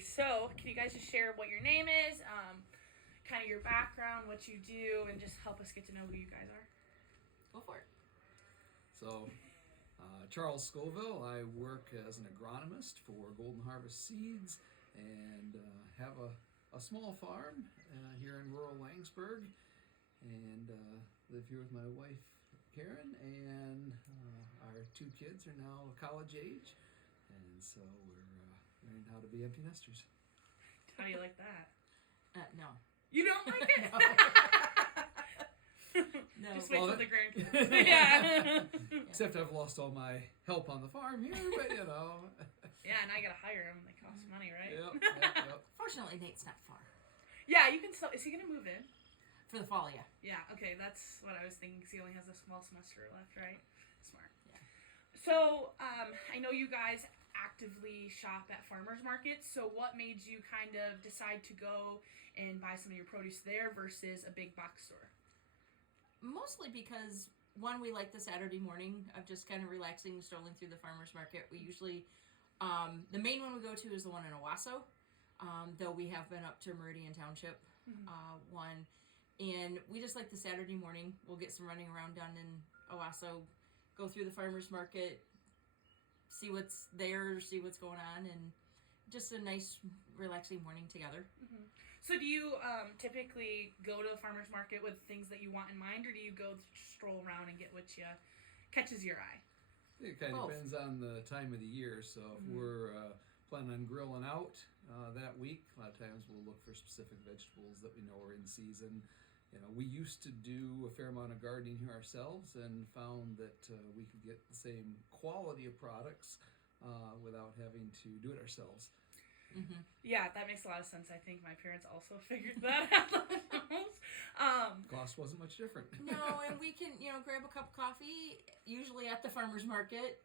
Alrighty, so can you guys just share what your name is, kind of your background, what you do, and just help us get to know who you guys are? Go for it. So, Charles Scoville, I work as an agronomist for Golden Harvest Seeds and have a small farm here in rural Langsburg, and live here with my wife Karen, and our 2 kids are now college age, and so we're learning how to be empty nesters. How do you like that? No. You don't like it? No. Just wait Well, till the grandkids. Yeah. Except I've lost all my help on the farm here, but you know. Yeah, and I gotta hire them. They cost money, right? Yep. Fortunately, Nate's not far. Yeah, you can still. Is he gonna move in? For the fall, yeah. Yeah. Okay, that's what I was thinking. 'Cause he only has a small semester left, right? Smart. Yeah. So, I know you guys actively shop at farmers markets. So, what made you kind of decide to go and buy some of your produce there versus a big box store? Mostly because, one, we like the Saturday morning of just kind of relaxing, strolling through the farmer's market. We usually, the main one we go to is the one in Owasso, though we have been up to Meridian Township one. And we just like the Saturday morning. We'll get some running around done in Owasso, go through the farmer's market, see what's there, see what's going on, and just a nice, relaxing morning together. Mm-hmm. So do you typically go to the farmer's market with things that you want in mind, or do you go stroll around and get what you catches your eye? It kind of depends on the time of the year. So if we're planning on grilling out that week, a lot of times we'll look for specific vegetables that we know are in season. You know, we used to do a fair amount of gardening here ourselves and found that we could get the same quality of products without having to do it ourselves. Mm-hmm. Yeah, that makes a lot of sense. I think my parents also figured that out. Cost wasn't much different. No, and we can, grab a cup of coffee, usually at the farmer's market.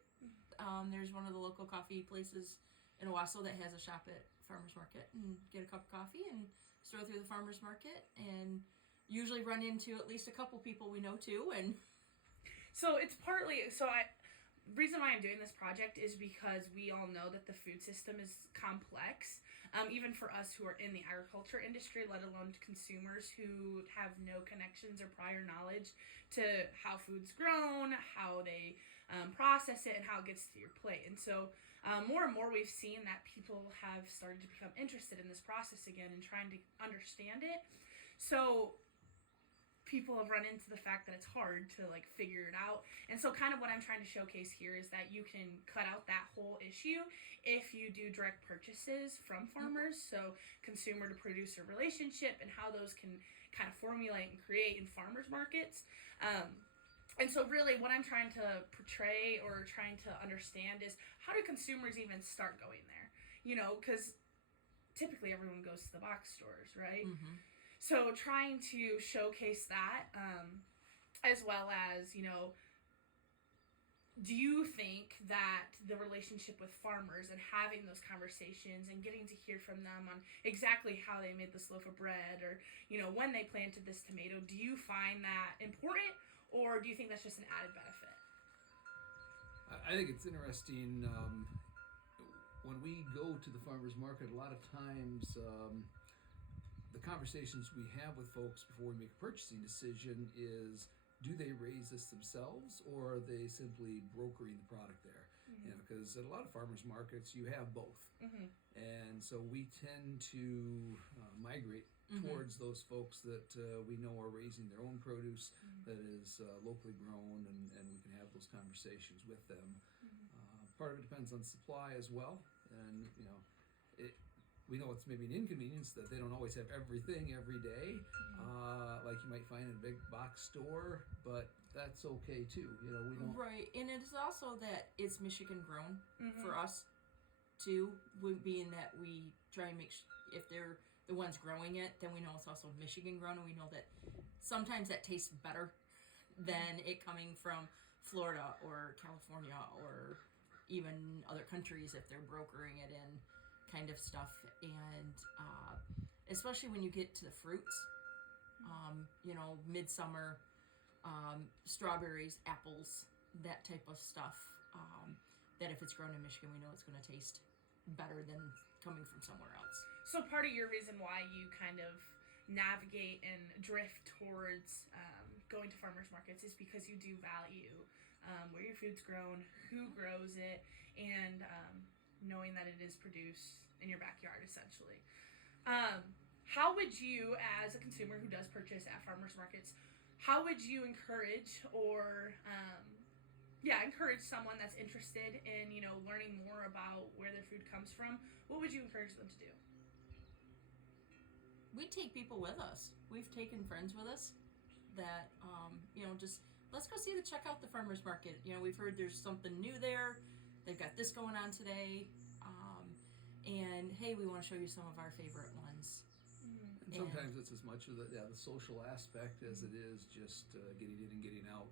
There's one of the local coffee places in Owasso that has a shop at farmer's market, and get a cup of coffee and stroll through the farmer's market, and usually run into at least a couple people we know too. And so it's partly, reason why I'm doing this project is because we all know that the food system is complex, even for us who are in the agriculture industry, let alone consumers who have no connections or prior knowledge to how food's grown, how they process it, and how it gets to your plate. And so more and more we've seen that people have started to become interested in this process again and trying to understand it. So people have run into the fact that it's hard to figure it out. And so kind of what I'm trying to showcase here is that you can cut out that whole issue if you do direct purchases from farmers. So consumer to producer relationship and how those can kind of formulate and create in farmers markets. And so really what I'm trying to portray or trying to understand is how do consumers even start going there? Because typically everyone goes to the box stores, right? mm-hmm. So trying to showcase that, as well as, do you think that the relationship with farmers and having those conversations and getting to hear from them on exactly how they made this loaf of bread or, when they planted this tomato, do you find that important, or do you think that's just an added benefit? I think it's interesting. When we go to the farmer's market, a lot of times the conversations we have with folks before we make a purchasing decision is, do they raise this themselves, or are they simply brokering the product there? Mm-hmm. Because at a lot of farmers markets you have both. Mm-hmm. And so we tend to migrate towards those folks that we know are raising their own produce that is locally grown, and we can have those conversations with them. Part of it depends on supply as well, and we know it's maybe an inconvenience that they don't always have everything every day, like you might find in a big box store, but that's okay too. We don't. Right, and it's also that it's Michigan grown for us too, being that we try and make if they're the ones growing it, then we know it's also Michigan grown, and we know that sometimes that tastes better than it coming from Florida or California or even other countries if they're brokering it in, kind of stuff. And especially when you get to the fruits, midsummer, strawberries, apples, that type of stuff, that if it's grown in Michigan, we know it's going to taste better than coming from somewhere else. So part of your reason why you kind of navigate and drift towards going to farmers markets is because you do value where your food's grown, who grows it, and knowing that it is produced in your backyard, essentially. How would you, as a consumer who does purchase at farmers markets, how would you encourage or encourage someone that's interested in, learning more about where their food comes from? What would you encourage them to do? We take people with us. We've taken friends with us that, just let's go check out the farmer's market. We've heard there's something new there. They've got this going on today. And hey, we want to show you some of our favorite ones. And sometimes it's as much of the social aspect as it is just getting in and getting out.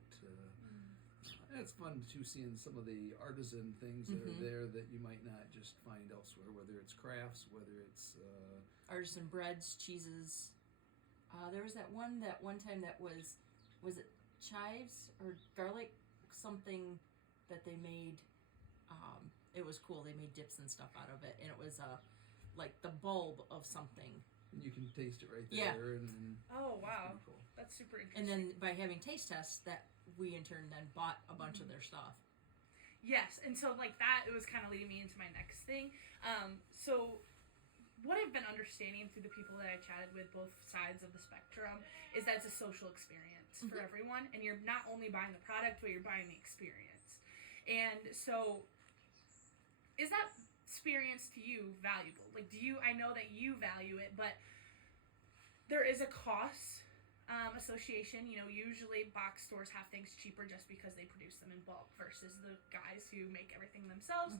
And it's fun too seeing some of the artisan things that are there that you might not just find elsewhere, whether it's crafts, whether it's artisan breads, cheeses. There was that one time that was it chives or garlic something that they made. It was cool. They made dips and stuff out of it, and it was like the bulb of something. And you can taste it right Yeah. there. And Oh, wow. cool. That's super interesting. And then by having taste tests, that we in turn then bought a bunch of their stuff. Yes, and so like that, it was kind of leading me into my next thing. So what I've been understanding through the people that I chatted with, both sides of the spectrum, is that it's a social experience for everyone, and you're not only buying the product, but you're buying the experience. And so, is that experience to you valuable? Like, I know that you value it, but there is a cost association. Usually box stores have things cheaper just because they produce them in bulk versus the guys who make everything themselves.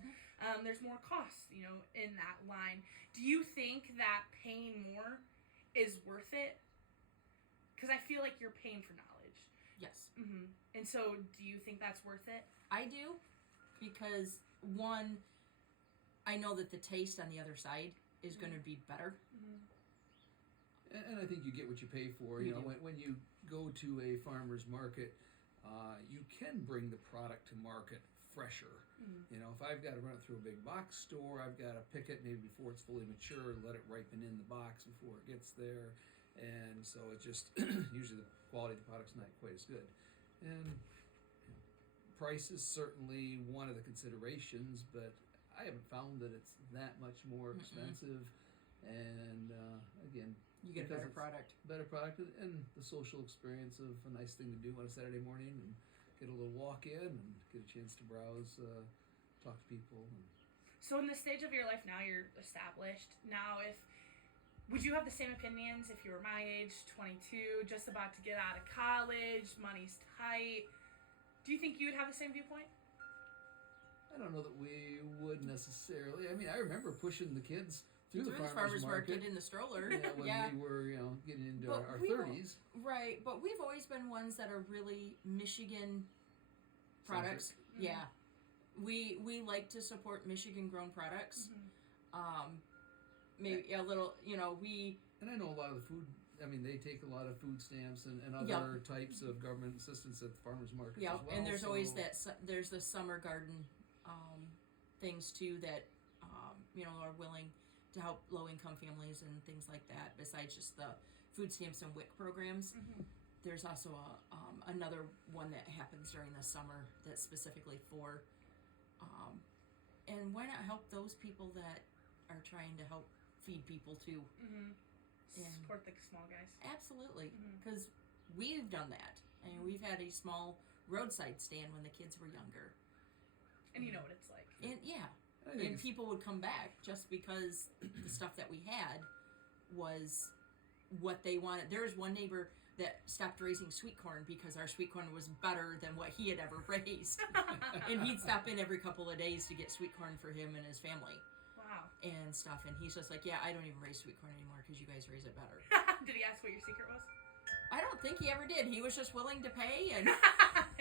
There's more costs, in that line. Do you think that paying more is worth it? Because I feel like you're paying for knowledge. Yes. And so, do you think that's worth it? I do, because one, I know that the taste on the other side is going to be better. And I think you get what you pay for. When you go to a farmer's market, you can bring the product to market fresher. If I've got to run it through a big box store, I've got to pick it maybe before it's fully mature, let it ripen in the box before it gets there. And so it just, usually the quality of the product's not quite as good. And price is certainly one of the considerations, but I haven't found that it's that much more expensive. And again, you get a better product. And the social experience of a nice thing to do on a Saturday morning and get a little walk in and get a chance to browse, talk to people. So in the stage of your life now, you're established. Now, would you have the same opinions if you were my age, 22, just about to get out of college, money's tight? Do you think you would have the same viewpoint? I don't know that we would necessarily. I mean, I remember pushing the kids through the farmer's market in the stroller. When we were, getting into But our we've 30s. Right, but we've always been ones that are really Michigan products. Yeah. We like to support Michigan grown products. Maybe a little, we... And I know a lot of the food, they take a lot of food stamps and other types of government assistance at the farmer's market as well. And there's always there's the summer garden things too that, are willing to help low-income families and things like that, besides just the food stamps and WIC programs. There's also another one that happens during the summer that's specifically for, and why not help those people that are trying to help feed people too? Support the small guys. Absolutely, because we've done that. I mean, we've had a small roadside stand when the kids were younger. And you know what it's like. And and people would come back just because the stuff that we had was what they wanted. There was one neighbor that stopped raising sweet corn because our sweet corn was better than what he had ever raised. And he'd stop in every couple of days to get sweet corn for him and his family. Wow. And stuff. And he's just like, yeah, I don't even raise sweet corn anymore because you guys raise it better. Did he ask what your secret was? I don't think he ever did. He was just willing to pay. And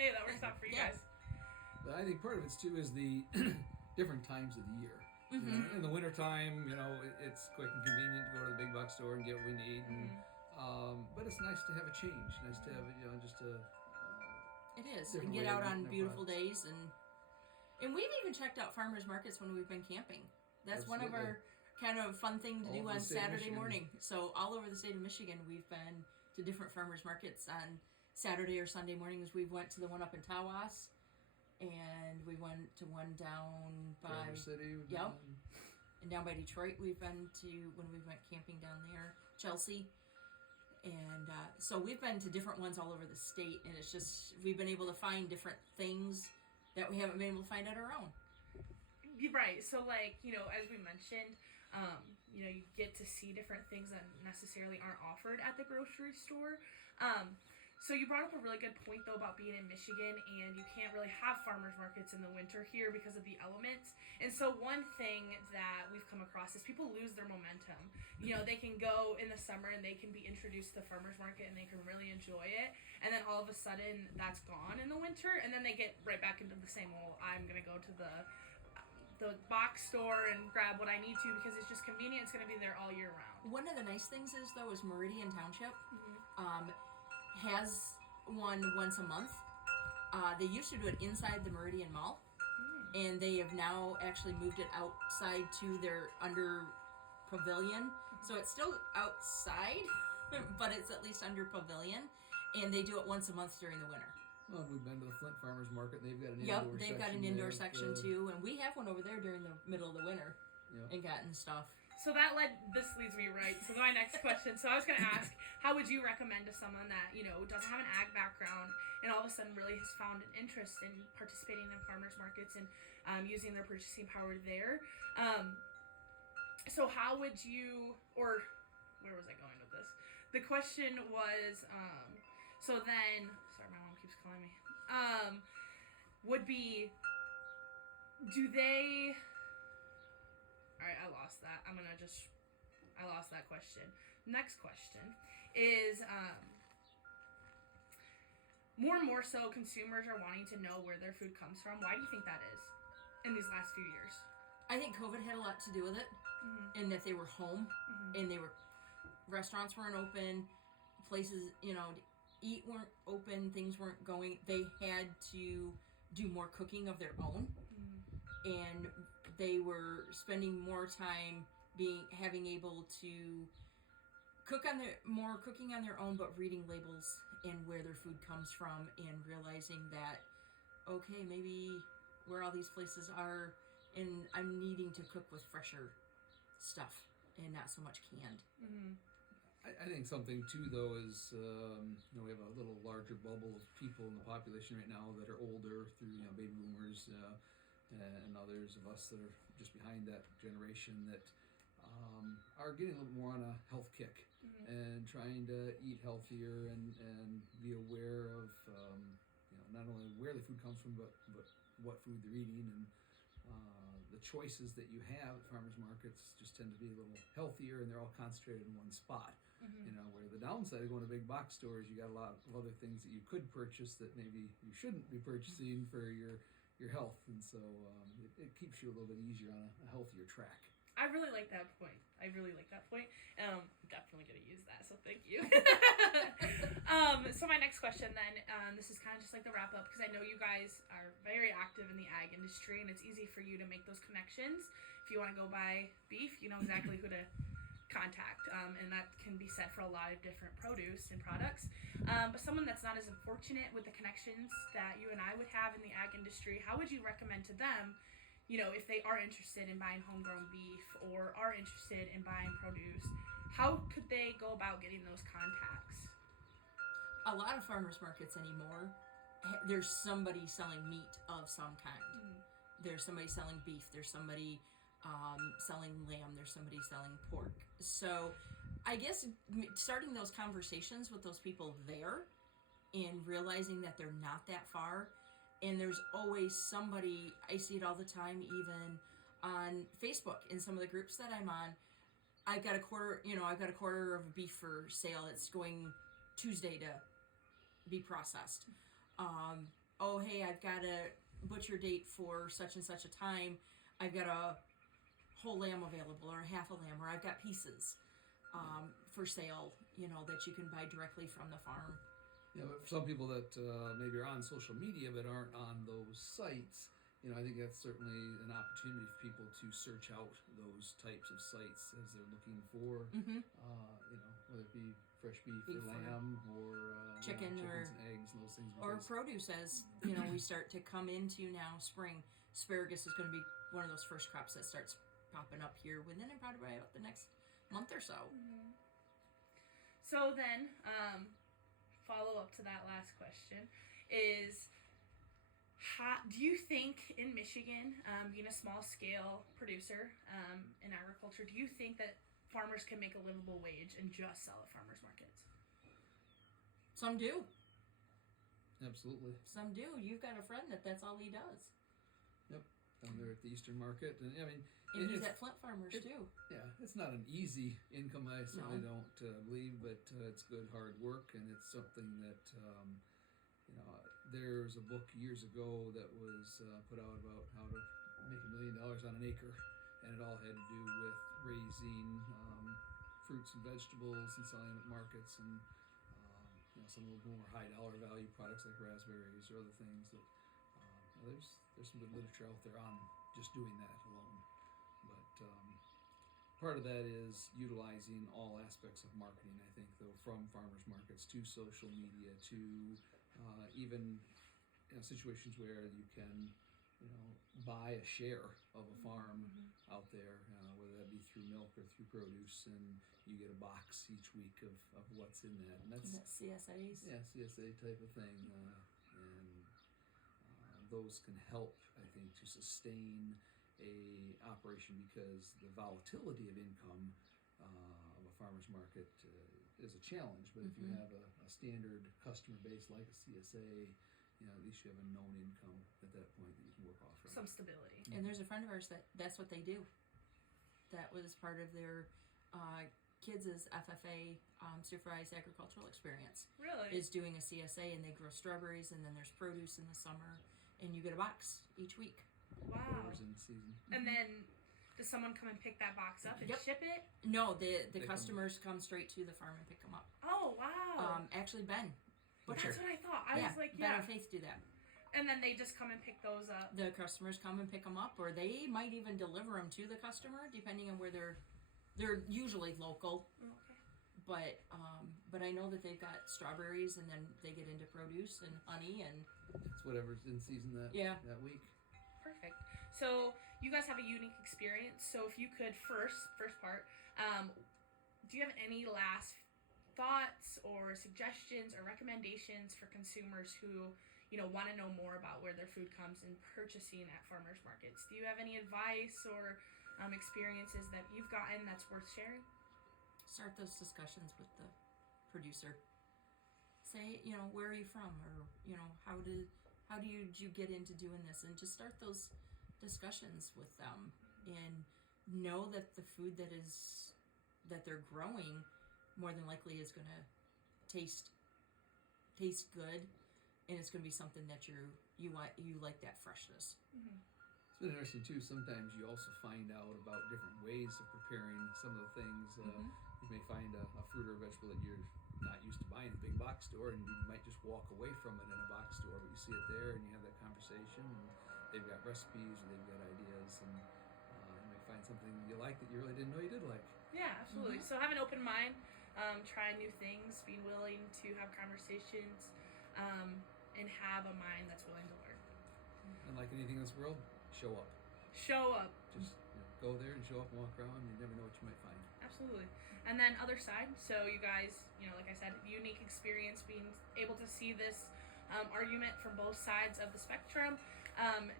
hey, that works out for you guys. But I think part of it too is the different times of the year. In the wintertime, it's quick and convenient to go to the big box store and get what we need. And, but it's nice to have a change. Nice to have just a. It is. And get out on beautiful days, and we've even checked out farmers markets when we've been camping. That's Absolutely. one of kind of fun thing to All do over on the state of Saturday Michigan. morning. So all over the state of Michigan, we've been to different farmers markets on Saturday or Sunday mornings. We went to the one up in Tawas, and we went to one down by Traverse City. we've Yep. been- and down by Detroit. We've been to when we went camping down there, Chelsea. And so we've been to different ones all over the state, and it's just we've been able to find different things that we haven't been able to find at our own. Right. So, like, as we mentioned, you get to see different things that necessarily aren't offered at the grocery store. So you brought up a really good point, though, about being in Michigan, and you can't really have farmers markets in the winter here because of the elements. And so one thing that we've come across is people lose their momentum. They can go in the summer and they can be introduced to the farmers market and they can really enjoy it. And then all of a sudden that's gone in the winter, and then they get right back into the same old, I'm going to go to the box store and grab what I need to because it's just convenient. It's going to be there all year round. One of the nice things is though is Meridian Township Mm-hmm. has one once a month. They used to do it inside the Meridian Mall, and they have now actually moved it outside to their under pavilion. So it's still outside, but it's at least under pavilion, and they do it once a month during the winter. Well, we've been to the Flint Farmers Market. They've got an Yep, indoor they've section. got an They indoor have, section too, and we have one over there during the middle of the winter Yep. and gotten stuff. So this leads me right to my next question. So I was going to ask, how would you recommend to someone that, doesn't have an ag background and all of a sudden really has found an interest in participating in farmers markets and using their purchasing power there? So how would you, or where was I going with this? The question was, so then, sorry, my mom keeps calling me, would be, do they... Alright, I lost that. I lost that question. Next question is, more and more so consumers are wanting to know where their food comes from. Why do you think that is in these last few years? I think COVID had a lot to do with it, in that they were home, and restaurants weren't open, places, to eat weren't open, things weren't going. They had to do more cooking of their own, and they were spending more time having able to cooking on their own, but reading labels and where their food comes from, and realizing that, okay, maybe where all these places are, and I'm needing to cook with fresher stuff and not so much canned. I think something too, though, is we have a little larger bubble of people in the population right now that are older through baby boomers and others of us that are just behind that generation that are getting a little more on a health kick and trying to eat healthier and be aware of not only where the food comes from but what food they're eating, and the choices that you have at farmers markets just tend to be a little healthier, and they're all concentrated in one spot. Where the downside of going to big box stores, you got a lot of other things that you could purchase that maybe you shouldn't be purchasing for your health, and so it keeps you a little bit easier on a healthier track. I really like that point. I'm definitely going to use that, so thank you. So my next question then, this is kind of just like the wrap up, because I know you guys are very active in the ag industry, and it's easy for you to make those connections. If you want to go buy beef, you know exactly who to contact, and that can be set for a lot of different produce and products. But someone that's not as fortunate with the connections that you and I would have in the ag industry, how would you recommend to them, if they are interested in buying homegrown beef or are interested in buying produce, how could they go about getting those contacts? A lot of farmers markets anymore, there's somebody selling meat of some kind. There's somebody selling beef. There's somebody selling lamb. There's somebody selling pork. So I guess starting those conversations with those people there and realizing that they're not that far, and there's always somebody, I see it all the time, even on Facebook in some of the groups that I'm on. I've got a quarter of beef for sale. It's going Tuesday to be processed. Oh, hey, I've got a butcher date for such and such a time. I've got a whole lamb available, or a half a lamb, or I've got pieces for sale, that you can buy directly from the farm. But for some people that maybe are on social media but aren't on those sites, I think that's certainly an opportunity for people to search out those types of sites as they're looking for, Mm-hmm. whether it be fresh beef Beef or or lamb or chicken chickens and eggs and those things. or Because produce. As we start to come into now spring, asparagus is going to be one of those first crops that starts popping up here within probably about the next month or so. Mm-hmm. So then, follow up to that last question is, do you think in Michigan, being a small scale producer in agriculture, do you think that farmers can make a livable wage and just sell at farmers markets? Some do. absolutely. Some do. You've got a friend that's all he does. Down there at the Eastern Market, and I mean, And he's it's, at Flint Farmers too. yeah, it's not an easy income. I certainly don't believe, but it's good hard work, and it's something that there's a book years ago that was put out about how to make $1 million on an acre, and it all had to do with raising fruits and vegetables and selling them at markets, and some of the more high dollar value products like raspberries or other things that there's some good literature out there on just doing that alone. But part of that is utilizing all aspects of marketing, I think, though, from farmers markets to social media to even situations where you can buy a share of a farm out there, whether that be through milk or through produce, and you get a box each week of what's in that. And that's CSAs. Yeah, CSA type of thing. And those can help, I think, to sustain a operation, because the volatility of income of a farmer's market is a challenge. But if you have a standard customer base like a CSA, at least you have a known income at that point that you can work off from. Some stability. And there's a friend of ours that's what they do. That was part of their kids' FFA supervised agricultural experience. Really? Is doing a CSA, and they grow strawberries, and then there's produce in the summer, and you get a box each week. Wow. Whatever's in season. And then does someone come and pick that box up and ship it? No, the They customers come straight to the farm and pick them up. Oh, wow. Actually, Ben. That's what I thought. I was like, Ben and Faith do that. And then they just come and pick those up. The customers come and pick them up, or they might even deliver them to the customer, depending on where they're usually local. Okay. But I know that they've got strawberries, and then they get into produce and honey, and It's whatever's in season that week. Perfect. So you guys have a unique experience. So if you could first part, do you have any last thoughts or suggestions or recommendations for consumers who want to know more about where their food comes and purchasing at farmers markets? Do you have any advice or experiences that you've gotten that's worth sharing? start those discussions with the producer. Say, where are you from, or how did you get into doing this, and just start those discussions with them, and know that the food that they're growing more than likely is going to taste good, and it's going to be something that you like that freshness. Mm-hmm. It's been interesting too. Sometimes you also find out about different ways of preparing some of the things. You may find a fruit or a vegetable that you're not used to buying in a big box store, and you might just walk away from it in a box store, but you see it there and you have that conversation, and they've got recipes or they've got ideas, and you may find something you like that you really didn't know you did like. Yeah, absolutely. So have an open mind, try new things, be willing to have conversations, and have a mind that's willing to learn. And like anything in this world, show up. Show up. Just go there and show up and walk around. You never know what you might find. Absolutely. And then other side, so you guys, like I said, unique experience being able to see this argument from both sides of the spectrum.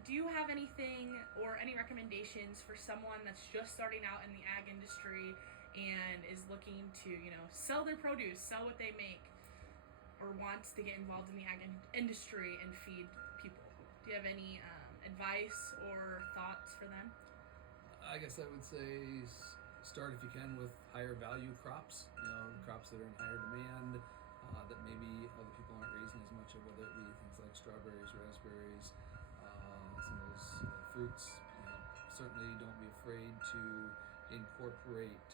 Do you have anything or any recommendations for someone that's just starting out in the ag industry and is looking to, sell their produce, sell what they make, or wants to get involved in the ag industry and feed people? Do you have any advice or thoughts for them? I guess I would say start if you can with higher value crops, crops that are in higher demand, that maybe other people aren't raising as much of, whether it be things like strawberries, raspberries, some of those fruits. Certainly don't be afraid to incorporate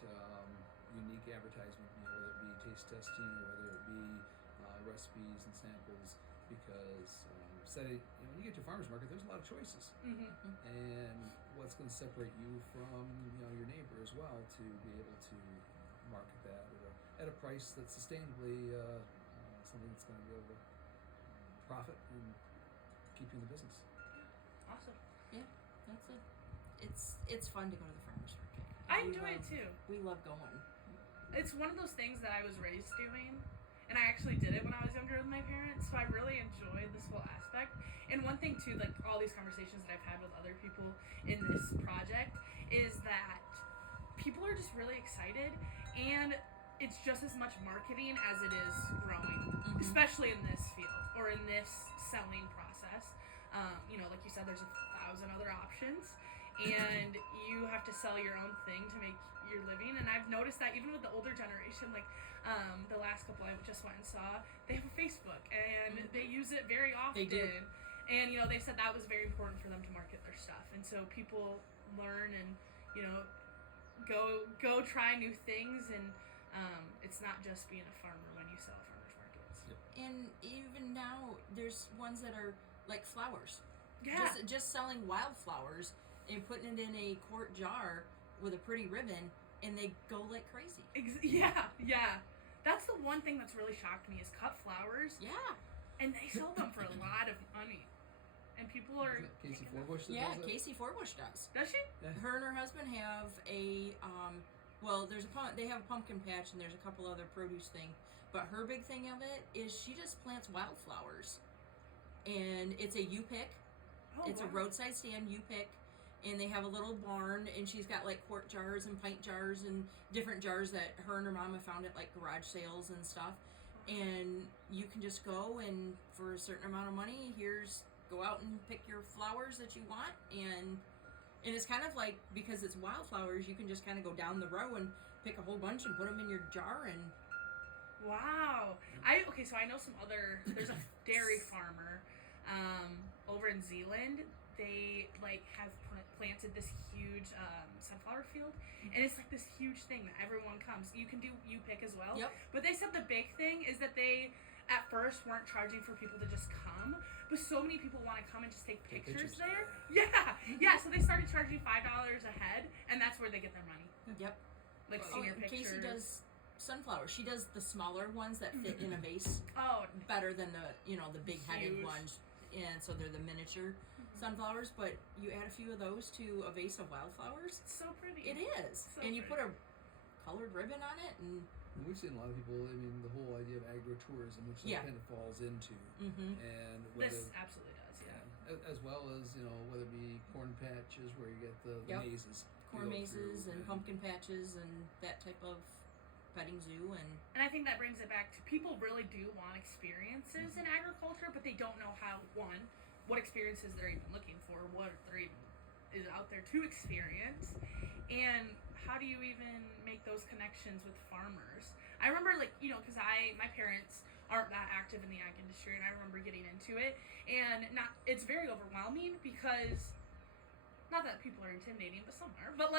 unique advertisement, whether it be taste testing or whether it be recipes and samples. because setting, you get to farmers market, there's a lot of choices, and what's going to separate you from your neighbor as well to be able to market that at a price that's sustainably something that's going to be able to profit and keep you in the business. Awesome. Yeah, that's it. It's fun to go to the farmers market. I enjoy it too. We love going. It's one of those things that I was raised doing, and I actually did it when I was younger with my parents, so I really enjoyed this whole aspect. And one thing too, like all these conversations that I've had with other people in this project, is that people are just really excited, and it's just as much marketing as it is growing, especially in this field or in this selling process. Like you said, there's 1,000 other options, and you have to sell your own thing to make your living. And I've noticed that even with the older generation, like the last couple I just went and saw, they have a Facebook and they use it very often. They do. And they said that was very important for them to market their stuff, and so people learn and go try new things, and it's not just being a farmer when you sell at farmers markets. Yep. And even now, there's ones that are like flowers. Yeah. Just selling wildflowers and putting it in a quart jar with a pretty ribbon, and they go like crazy. Yeah. That's the one thing that's really shocked me is cut flowers. Yeah. And they sell them for a lot of money. And people are... Casey Forbush that Yeah, does it? Casey Forbush does. Does she? Yeah. Her and her husband have they have a pumpkin patch, and there's a couple other produce thing. But her big thing of it is she just plants wildflowers. And it's a U-pick. Oh, It's wow. a roadside stand U-pick. And they have a little barn, and she's got like quart jars and pint jars and different jars that her and her mama found at like garage sales and stuff. And you can just go, and for a certain amount of money, go out and pick your flowers that you want. And it's kind of like, because it's wildflowers, you can just kind of go down the row and pick a whole bunch and put them in your jar. And Wow. So I know there's a dairy farmer over in Zealand. They have planted this huge sunflower field, and it's like this huge thing that everyone comes. You can do U-pick as well. Yep. But they said the big thing is that they at first weren't charging for people to just come, but so many people want to come and just take pictures there. Yeah. So they started charging $5 a head, and that's where they get their money. Yep. Like senior pictures. Casey does sunflowers. She does the smaller ones that fit in a vase Oh, better than the big headed Huge. ones. And so they're the miniature sunflowers, but you add a few of those to a vase of wildflowers. it's so pretty. It is. So And you put pretty. a colored ribbon on it, and And we've seen a lot of people, the whole idea of agritourism, which Yeah. that kind of falls into, Mhm. and whether, This absolutely does, yeah. as well as, whether it be corn patches where you get the Yep. mazes. you corn go mazes through, and pumpkin patches and that type of petting zoo. And I think that brings it back to people really do want experiences in agriculture, but they don't know what experiences they're even looking for, what there even is out there to experience, and how do you even make those connections with farmers? I remember, because my parents aren't that active in the ag industry, and I remember getting into it, and it's very overwhelming because, not that people are intimidating, but some are, but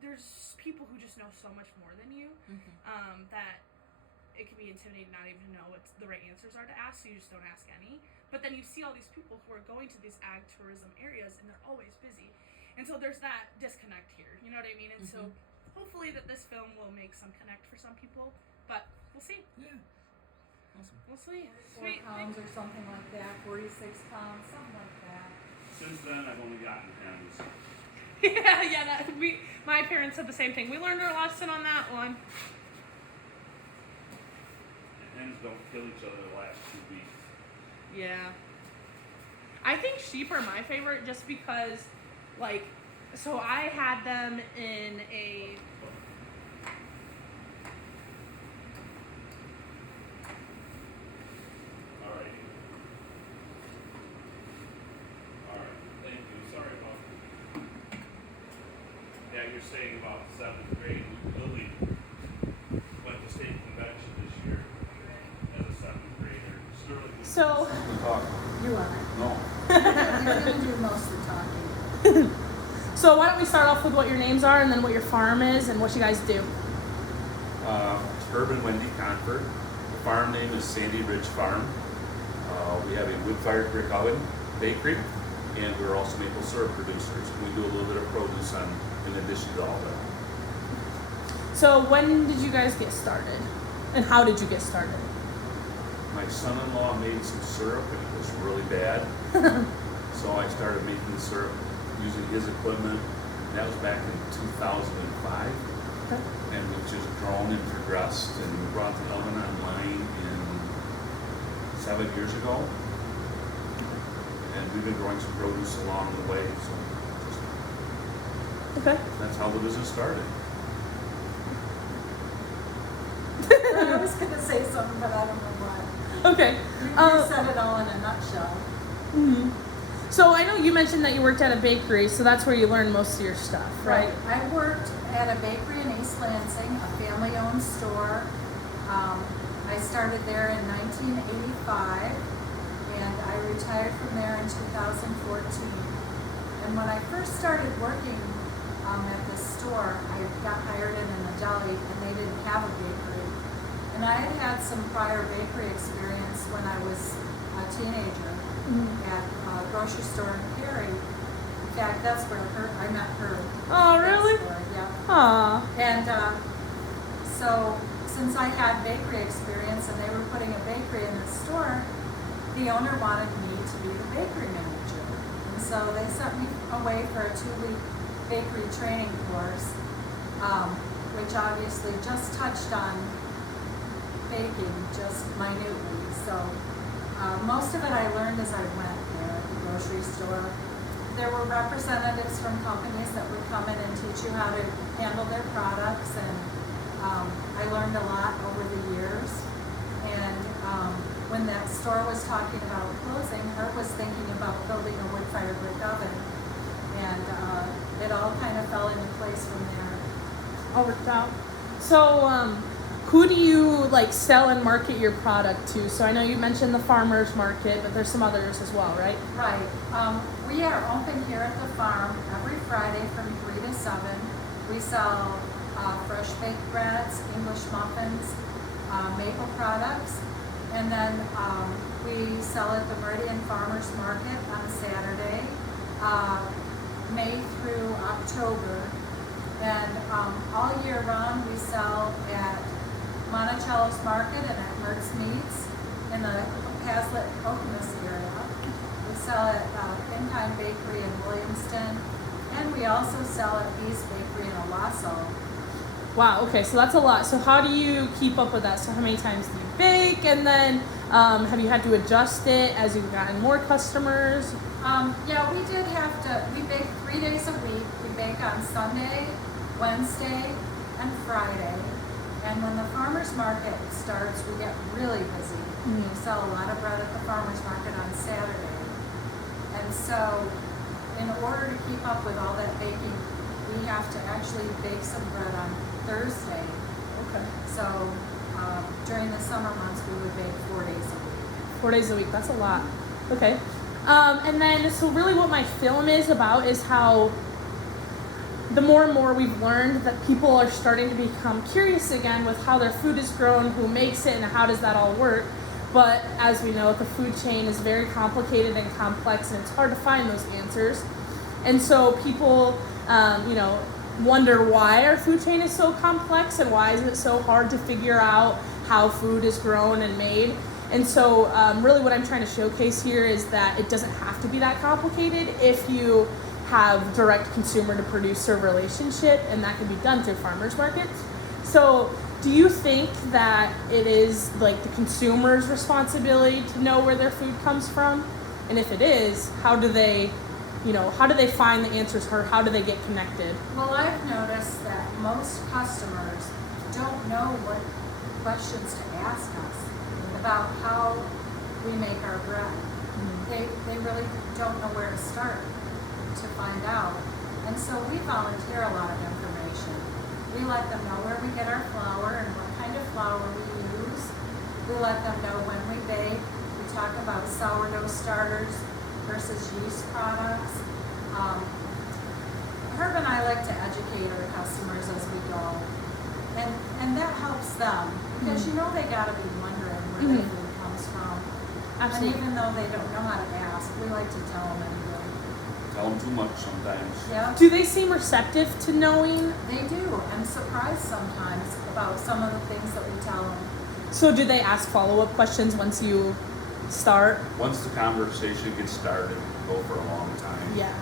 there's people who just know so much more than you, that it can be intimidating not even know what the right answers are to ask, so you just don't ask any. But then you see all these people who are going to these ag tourism areas, and they're always busy. And so there's that disconnect here, you know what I mean? And so hopefully that this film will make some connect for some people, but we'll see. Yeah. Awesome. We'll see. 4 pounds or something like that, 46 pounds, something like that. Since then, I've only gotten hens. My parents said the same thing. We learned our lesson on that one. And hens don't kill each other the last 2 weeks. Yeah. I think sheep are my favorite just because, so I had them in a... Alright. Alright, thank you. Sorry about that. Yeah, you're saying about 7th grade. Lily went to state convention this year as a 7th grader. Sterling was So... You are. No. You're going to do most of the talking. So why don't we start off with what your names are and then what your farm is and what you guys do. Herb and Wendy Conford. The farm name is Sandy Ridge Farm. We have a wood-fired brick oven bakery, and we're also maple syrup producers. We do a little bit of produce on, in addition to all that. So when did you guys get started? And how did you get started? My son-in-law made some syrup, and it was really bad. So I started making the syrup using his equipment. That was back in 2005. Okay. And we've just grown and progressed, and we brought the oven online in 7 years ago. And we've been growing some produce along the way, so Okay. that's how the business started. I was gonna say something, but I don't know what. Okay. You said it all in a nutshell. Mhm. So I know you mentioned that you worked at a bakery, so that's where you learned most of your stuff, right? I worked at a bakery in East Lansing, a family-owned store. I started there in 1985, and I retired from there in 2014. And when I first started working at this store, I got hired in a deli, and they didn't have a bakery. And I had had some prior bakery experience when I was a teenager at a grocery store in Cary. In fact, that's where I met her. Oh, That really? store, yeah. Aw. And so, since I had bakery experience and they were putting a bakery in the store, the owner wanted me to be the bakery manager. And so they sent me away for a 2-week bakery training course, which obviously just touched on baking just minutely. So most of it I learned as I went there at the grocery store. There were representatives from companies that would come in and teach you how to handle their products, and I learned a lot over the years. And when that store was talking about closing, Herb was thinking about building a wood-fired brick oven, and it all kind of fell into place from there. All worked out. So, who do you like sell and market your product to? So I know you mentioned the farmers market, but there's some others as well, right? Right. We are open here at the farm every Friday from 3 to 7. We sell fresh baked breads, English muffins, maple products, and then we sell at the Meridian Farmers Market on Saturday, May through October. And all year round we sell at Monticello's Market and at Mertz Meats in the Hazlitt Okemos area. We sell at Finkind Bakery in Williamston, and we also sell at Beast Bakery in Owasso. Wow, okay, so that's a lot. So how do you keep up with that? So how many times do you bake? And then have you had to adjust it as you've gotten more customers? Yeah, we did have to, we bake 3 days a week. We bake on Sunday, Wednesday, and Friday. And when the farmer's market starts, we get really busy. Mhm. We sell a lot of bread at the farmer's market on Saturday. And so, in order to keep up with all that baking, we have to actually bake some bread on Thursday. Okay. So, during the summer months, we would bake 4 days a week. 4 days a week, that's a lot. Okay. And then, so really what my film is about is how the more and more we've learned that people are starting to become curious again with how their food is grown, who makes it, and how does that all work. But as we know, the food chain is very complicated and complex, and it's hard to find those answers. And so people, wonder why our food chain is so complex and why is it so hard to figure out how food is grown and made. And so really what I'm trying to showcase here is that it doesn't have to be that complicated if you have direct consumer to producer relationship, and that can be done through farmers markets. So do you think that it is like the consumer's responsibility to know where their food comes from? And if it is, how do they find the answers, or how do they get connected? Well, I've noticed that most customers don't know what questions to ask us about how we make our bread. They really don't know where to start to find out. And so we volunteer a lot of information. We let them know where we get our flour and what kind of flour we use. We let them know when we bake. We talk about sourdough starters versus yeast products. Herb and I like to educate our customers as we go. And that helps them, because they gotta be wondering where their food comes from. And Absolutely. even though they don't know how to ask, we like to tell them anyway. Tell them too much sometimes. Yeah, Do they seem receptive to knowing? they do, and surprised sometimes about some of the things that we tell them. So do they ask follow-up questions once you start? Once the conversation gets started, go for a long time. Yeah.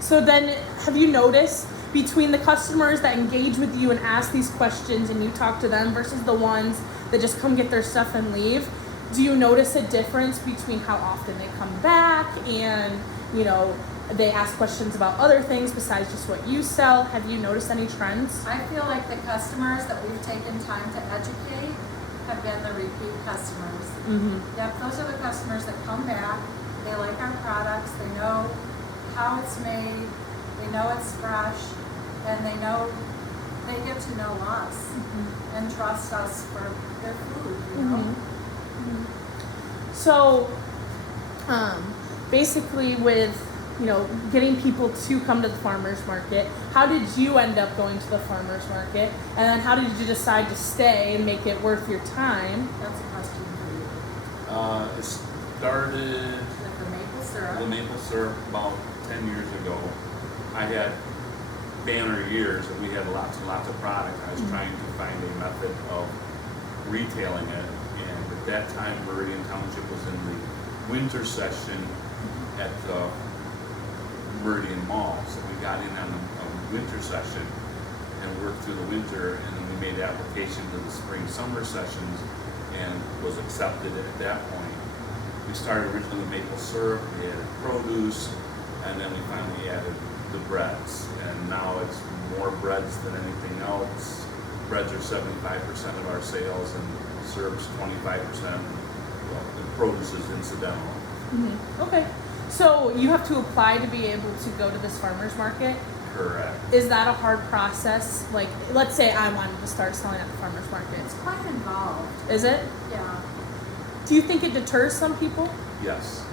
So then, have you noticed between the customers that engage with you and ask these questions and you talk to them versus the ones that just come get their stuff and leave, do you notice a difference between how often they come back and, you know, they ask questions about other things besides just what you sell? Have you noticed any trends? I feel like the customers that we've taken time to educate have been the repeat customers. Mm-hmm. Yep, those are the customers that come back, they like our products, they know how it's made, they know it's fresh, and they get to know us and trust us for their food, you know? So, basically, with getting people to come to the farmers market, how did you end up going to the farmers market, and then how did you decide to stay and make it worth your time? That's a question for you. It started Like the maple syrup. the maple syrup about 10 years ago. I had banner years and we had lots and lots of product. I was trying to find a method of retailing it, and at that time Meridian Township was in the winter session at the Meridian Mall, so we got in on the winter session and worked through the winter, and then we made application to the spring summer sessions and was accepted at that point. We started originally with maple syrup, we added produce, and then we finally added the breads, and now it's more breads than anything else. Breads are 75% of our sales, and syrup's 25%. Well, the produce is incidental. Okay. So you have to apply to be able to go to this farmers market. Correct. Is that a hard process? Like, let's say I wanted to start selling at the farmers market. It's quite involved, Is it? yeah. Do you think it deters some people? Yes.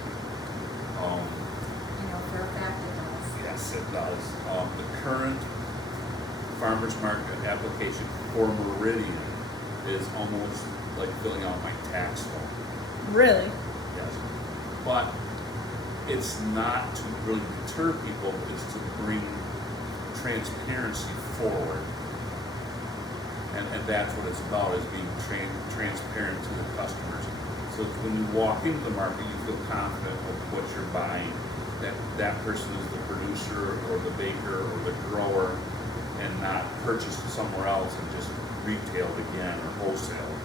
You know, for a fact it does. Yes, it does. The current farmers market application for Meridian is almost like filling out my tax form. Really? Yes. But it's not to really deter people, it's to bring transparency forward. And that's what it's about, is being transparent to the customers. So when you walk into the market, you feel confident with what you're buying, that that person is the producer or the baker or the grower, and not purchased somewhere else and just retailed again or wholesaled.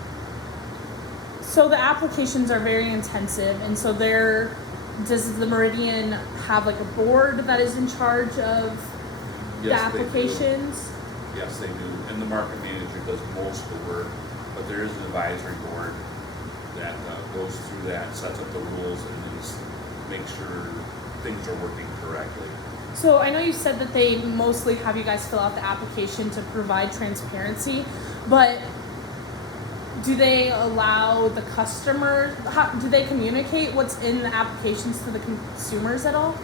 So the applications are very intensive, and so does the Meridian have like a board that is in charge of the Yes, they do. applications? Yes, they do, and the market manager does most of the work, but there is an advisory board that goes through that, sets up the rules, and just makes sure things are working correctly. So I know you said that they mostly have you guys fill out the application to provide transparency, but do they allow the customers, do they communicate what's in the applications to the consumers at all?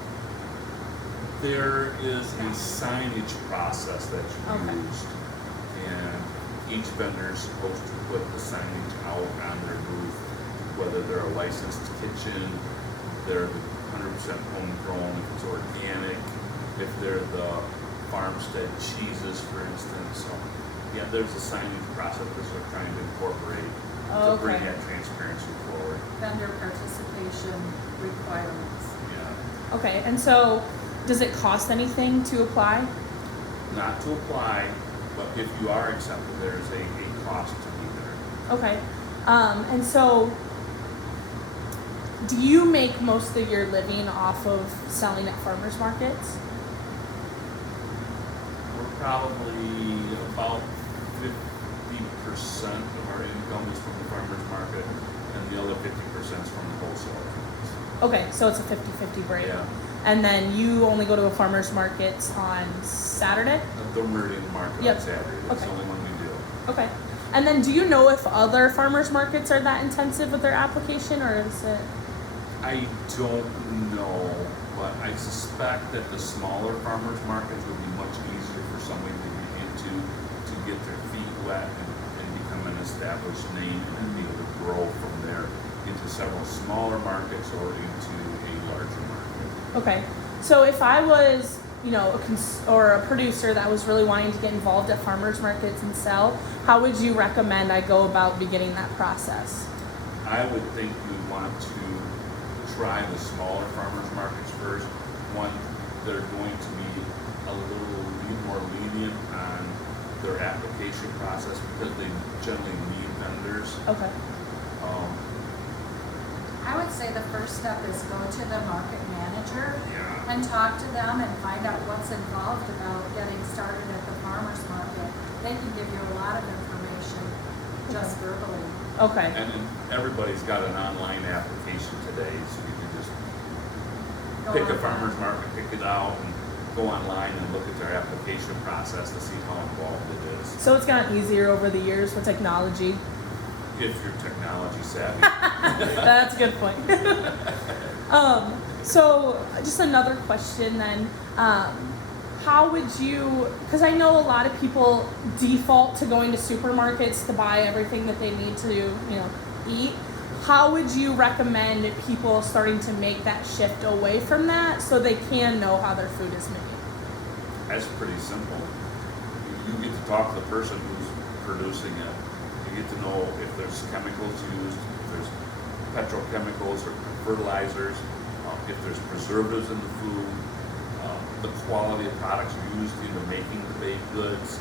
There is a signage process that's Okay. used, and each vendor is supposed to put the signage out on their booth, whether they're a licensed kitchen, they're 100% homegrown, if it's organic, if they're the farmstead cheeses, for instance. So, yeah, there's a signage process that we're trying to incorporate to bring Okay. that transparency forward. Vendor participation requirements. Yeah. Okay, and so does it cost anything to apply? Not to apply, but if you are accepted, there's a cost to be there. Okay. And so do you make most of your living off of selling at farmers markets? We're probably about 50% of our income is from the farmer's market, and the other 50% is from the wholesale. Okay, so it's a 50-50 break. Yeah, And then you only go to a farmer's market on Saturday? the Meridian market on Yep. Saturday, that's Okay. the only one we do. Okay. And then do you know if other farmers markets are that intensive with their application, or is it? I don't know, but I suspect that the smaller farmers markets would be much easier for somebody to get into, to get their feet wet and become an established name and then be able to grow from there into several smaller markets or into a larger market. Okay. So if I was, or a producer that was really wanting to get involved at farmers markets and sell, how would you recommend I go about beginning that process? I would think you'd want to try the smaller farmers markets first. One, they're going to be a little more lenient on their application process because they generally need vendors. Okay. I would say the first step is go to the market manager Yeah. and talk to them and find out what's involved about getting started at the farmer's market. They can give you a lot of information just verbally. Okay. And then everybody's got an online application today, so you can just Go pick a online. farmer's market, pick it out, and go online and look at their application process to see how involved it is. So it's gotten easier over the years with technology. If you're technology savvy. That's a good point. So just another question then. How would you, because I know a lot of people default to going to supermarkets to buy everything that they need to, eat. How would you recommend people starting to make that shift away from that so they can know how their food is made? That's pretty simple. You get to talk to the person who's producing it. You get to know if there's chemicals used, if there's petrochemicals or fertilizers, if there's preservatives in the food, the quality of products used into making the baked goods.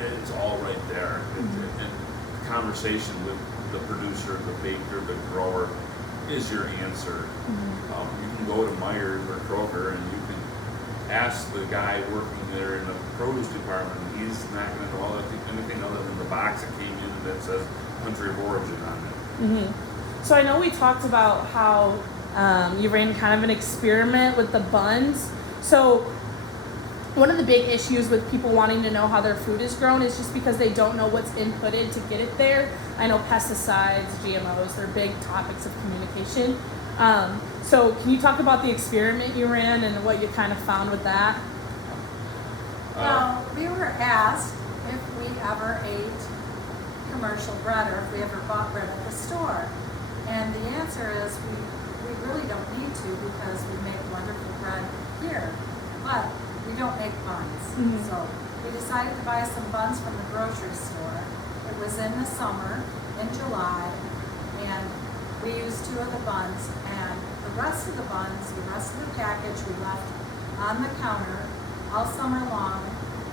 It's all right there. And conversation with the producer, the baker, the grower is your answer. You can go to Myers or Kroger and you can ask the guy working there in the produce department. He's not going to know anything other than the box that came in that says country of origin on it. So I know we talked about how you ran kind of an experiment with the buns. So one of the big issues with people wanting to know how their food is grown is just because they don't know what's inputted to get it there. I know pesticides, GMOs, they're big topics of communication. So can you talk about the experiment you ran and what you kind of found with that? Well, we were asked if we ever ate commercial bread or if we ever bought bread at the store. And the answer is we really don't need to because we make wonderful bread here. But we don't make buns. So we decided to buy some buns from the grocery store. It was in the summer, in July, and we used 2 of the buns, and the rest of the buns, the rest of the package we left on the counter all summer long,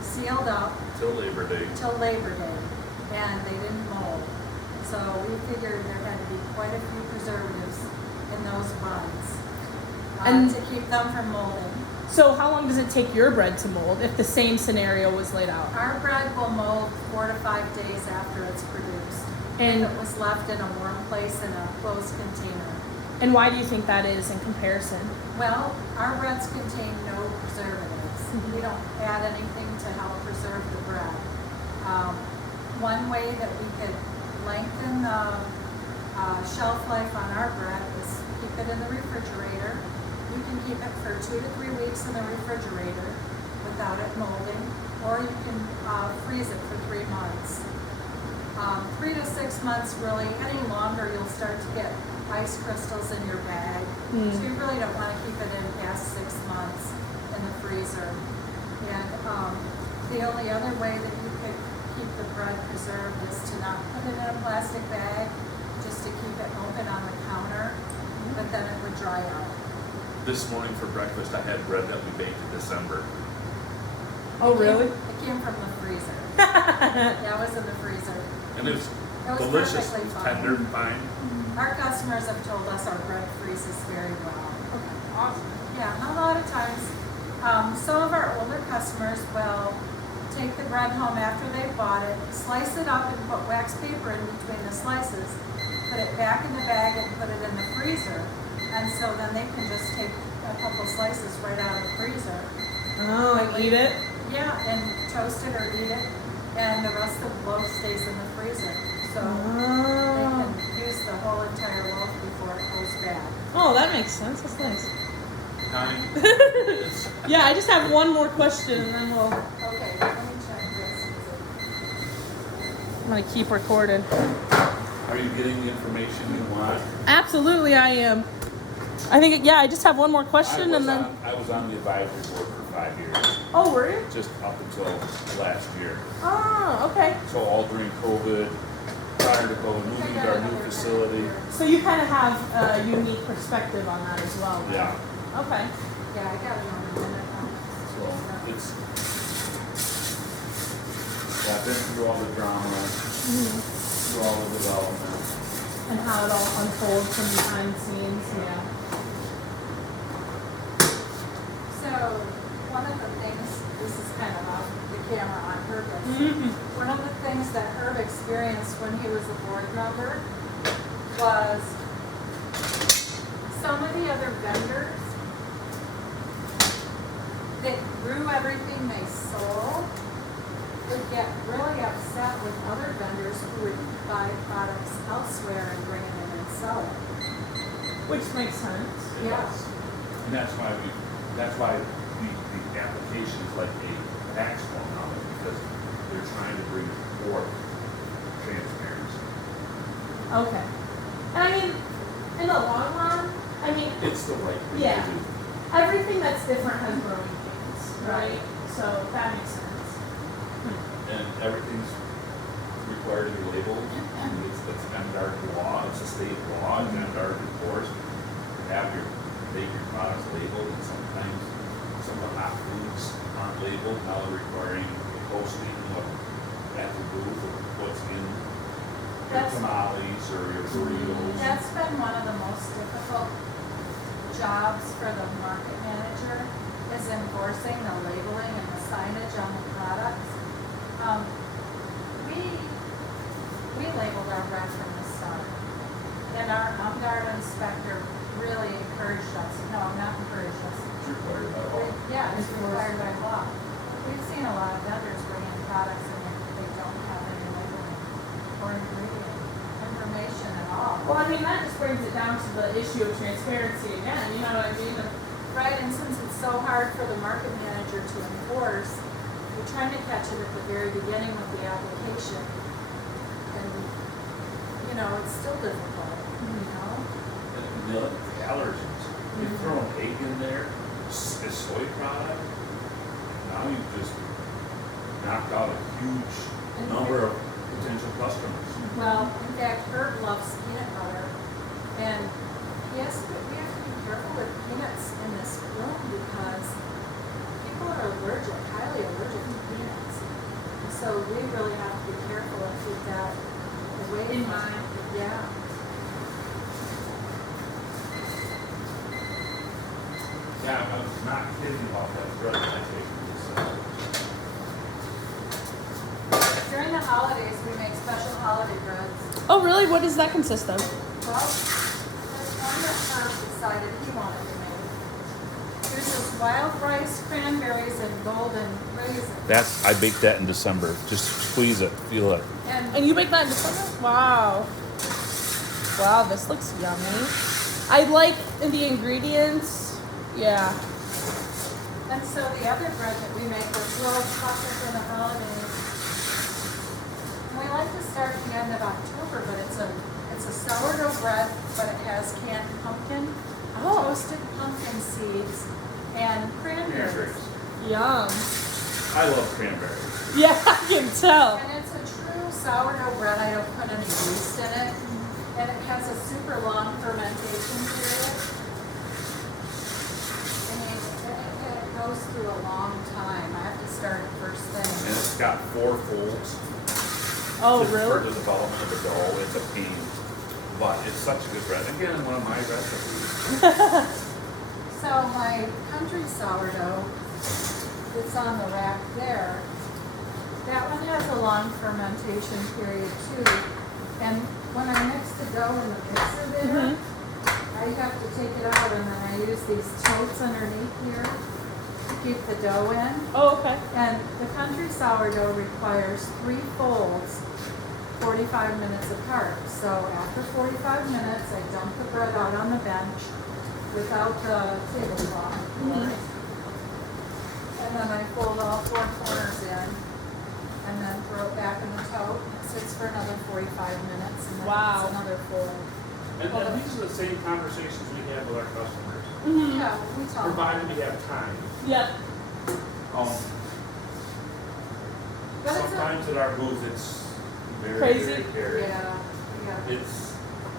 sealed up Till Labor Day. till Labor Day, and they didn't mold. So we figured there had to be quite a few preservatives in those buns And- to keep them from molding. So how long does it take your bread to mold if the same scenario was laid out? Our bread will mold 4 to 5 days after it's produced. And If it was left in a warm place in a closed container. and why do you think that is in comparison? Well, our breads contain no preservatives. We don't add anything to help preserve the bread. One way that we could lengthen the shelf life on our bread is keep it in the refrigerator. You can keep it for 2 to 3 weeks in the refrigerator without it molding, or you can freeze it for 3 months. 3 to 6 months, really. Any longer, you'll start to get ice crystals in your bag. So you really don't want to keep it in past 6 months in the freezer. And the only other way that you could keep the bread preserved is to not put it in a plastic bag, just to keep it open on the counter, but then it would dry out. This morning for breakfast, I had bread that we baked in December. Oh, really? It came from the freezer. Yeah, it was in the freezer. And it was It was delicious. It perfectly was fine. tender and fine. Our customers have told us our bread freezes very well. Awesome. Yeah, a lot of times, some of our older customers will take the bread home after they've bought it, slice it up and put wax paper in between the slices, put it back in the bag and put it in the freezer. And so then they can just take a couple slices right out of the freezer. Oh, and eat it? Yeah, and toast it or eat it, and the rest of the loaf stays in the freezer. So they Oh. can use the whole entire loaf before it goes bad. Oh, that makes sense. That's nice. Time. Yeah, I just have one more question and then we'll. Okay, let me check this. I'm gonna keep recording. Are you getting the information you want? Absolutely, I am. I think, yeah, I just have one more question and then. I was on the advisory board for 5 years, Oh, were you? just up until last year. Oh, okay. So all during COVID, prior to COVID, moving to our new facility. So you kind of have a unique perspective on that as well. then. Yeah, Okay. Yeah, I got it on the minute. so it's, yeah, I've been through all the drama, through all the development. And how it all unfolds from behind the scenes. Yeah. So, one of the things, this is kind of off the camera on purpose. One of the things that Herb experienced when he was a board member was some of the other vendors that grew everything they sold would get really upset with other vendors who would buy products elsewhere and bring it in and sell it. Which makes sense. It Yeah. does. And that's why the application is like a tax form on it, because they're trying to bring forth transparency. Okay. And I mean, in the long run, I mean, It's the right thing Yeah. to do. everything that's different has growing pains, right? So that makes sense. And everything's required to be labeled. It's MDR law, it's a state law, it's MDR enforced. You have your bakery products labeled, and sometimes some of the hot foods aren't labeled. Now they're requiring posting of at the booth of what's in your That's- tamales or your burritos. That's been one of the most difficult jobs for the market manager, is enforcing the labeling and the signage on the products. We labeled our bread from the start, and our UMGARD inspector really encouraged us, not encouraged us. It's required by law. Yeah, it's required by law. We've seen a lot of vendors bring in products and they don't have any labeling or ingredient information at all. Well, I mean, that just brings it down to the issue of transparency again. You know what I mean? Right, and since it's so hard for the market manager to enforce, you're trying to catch it at the very beginning with the application. And, it's still difficult, And the allergens. You throw an egg in there, a soy product, now you've just knocked out a huge number of potential customers. Well, in fact, Herb loves peanut butter, and we have to be careful with peanuts in this room because people are allergic, highly allergic to peanuts. So we really have to be careful and keep that away In from- mind. Yeah. Yeah, I'm not kidding about that bread I take from this. During the holidays, we make special holiday breads. Oh, really? What does that consist of? Well, there's one that Herb decided he wanted to make. Uses wild rice, cranberries, and golden raisins. I baked that in December. Just squeeze it, feel it. And you make that in December? Wow. Wow, this looks yummy. I like the ingredients. Yeah. And so the other bread that we make was rolled chocolate for the holidays. And we like to start at the end of October, but it's a sourdough bread, but it has canned pumpkin, Oh. toasted pumpkin seeds, and cranberries. Cranberries. Yum. I love cranberries. Yeah, I can tell. And it's a true sourdough bread. I don't put any yeast in it. And it has a super long fermentation period. I mean, it goes through a long time. I have to start it first And thing. it's got 4 folds. Oh, For really? the development of the dough, it's a pain. But it's such a good bread. Again, one of my recipes. So my country sourdough that's on the rack there, that one has a long fermentation period too. And when I mix the dough in the mixer there, I have to take it out and then I use these totes underneath here to keep the dough in. Oh, okay. And the country sourdough requires 3 folds, 45 minutes apart. So after 45 minutes, I dump the bread out on the bench without the tablecloth. And then I fold all 4 corners in and then throw it back in the tote. It sits for another 45 minutes and then Wow. it's another full. And these are the same conversations we have with our customers, Mm-hmm. Yeah, we talk. provided we have time. Yep. Um, But it's a, sometimes at our booth, it's very, Crazy. very, yeah. it's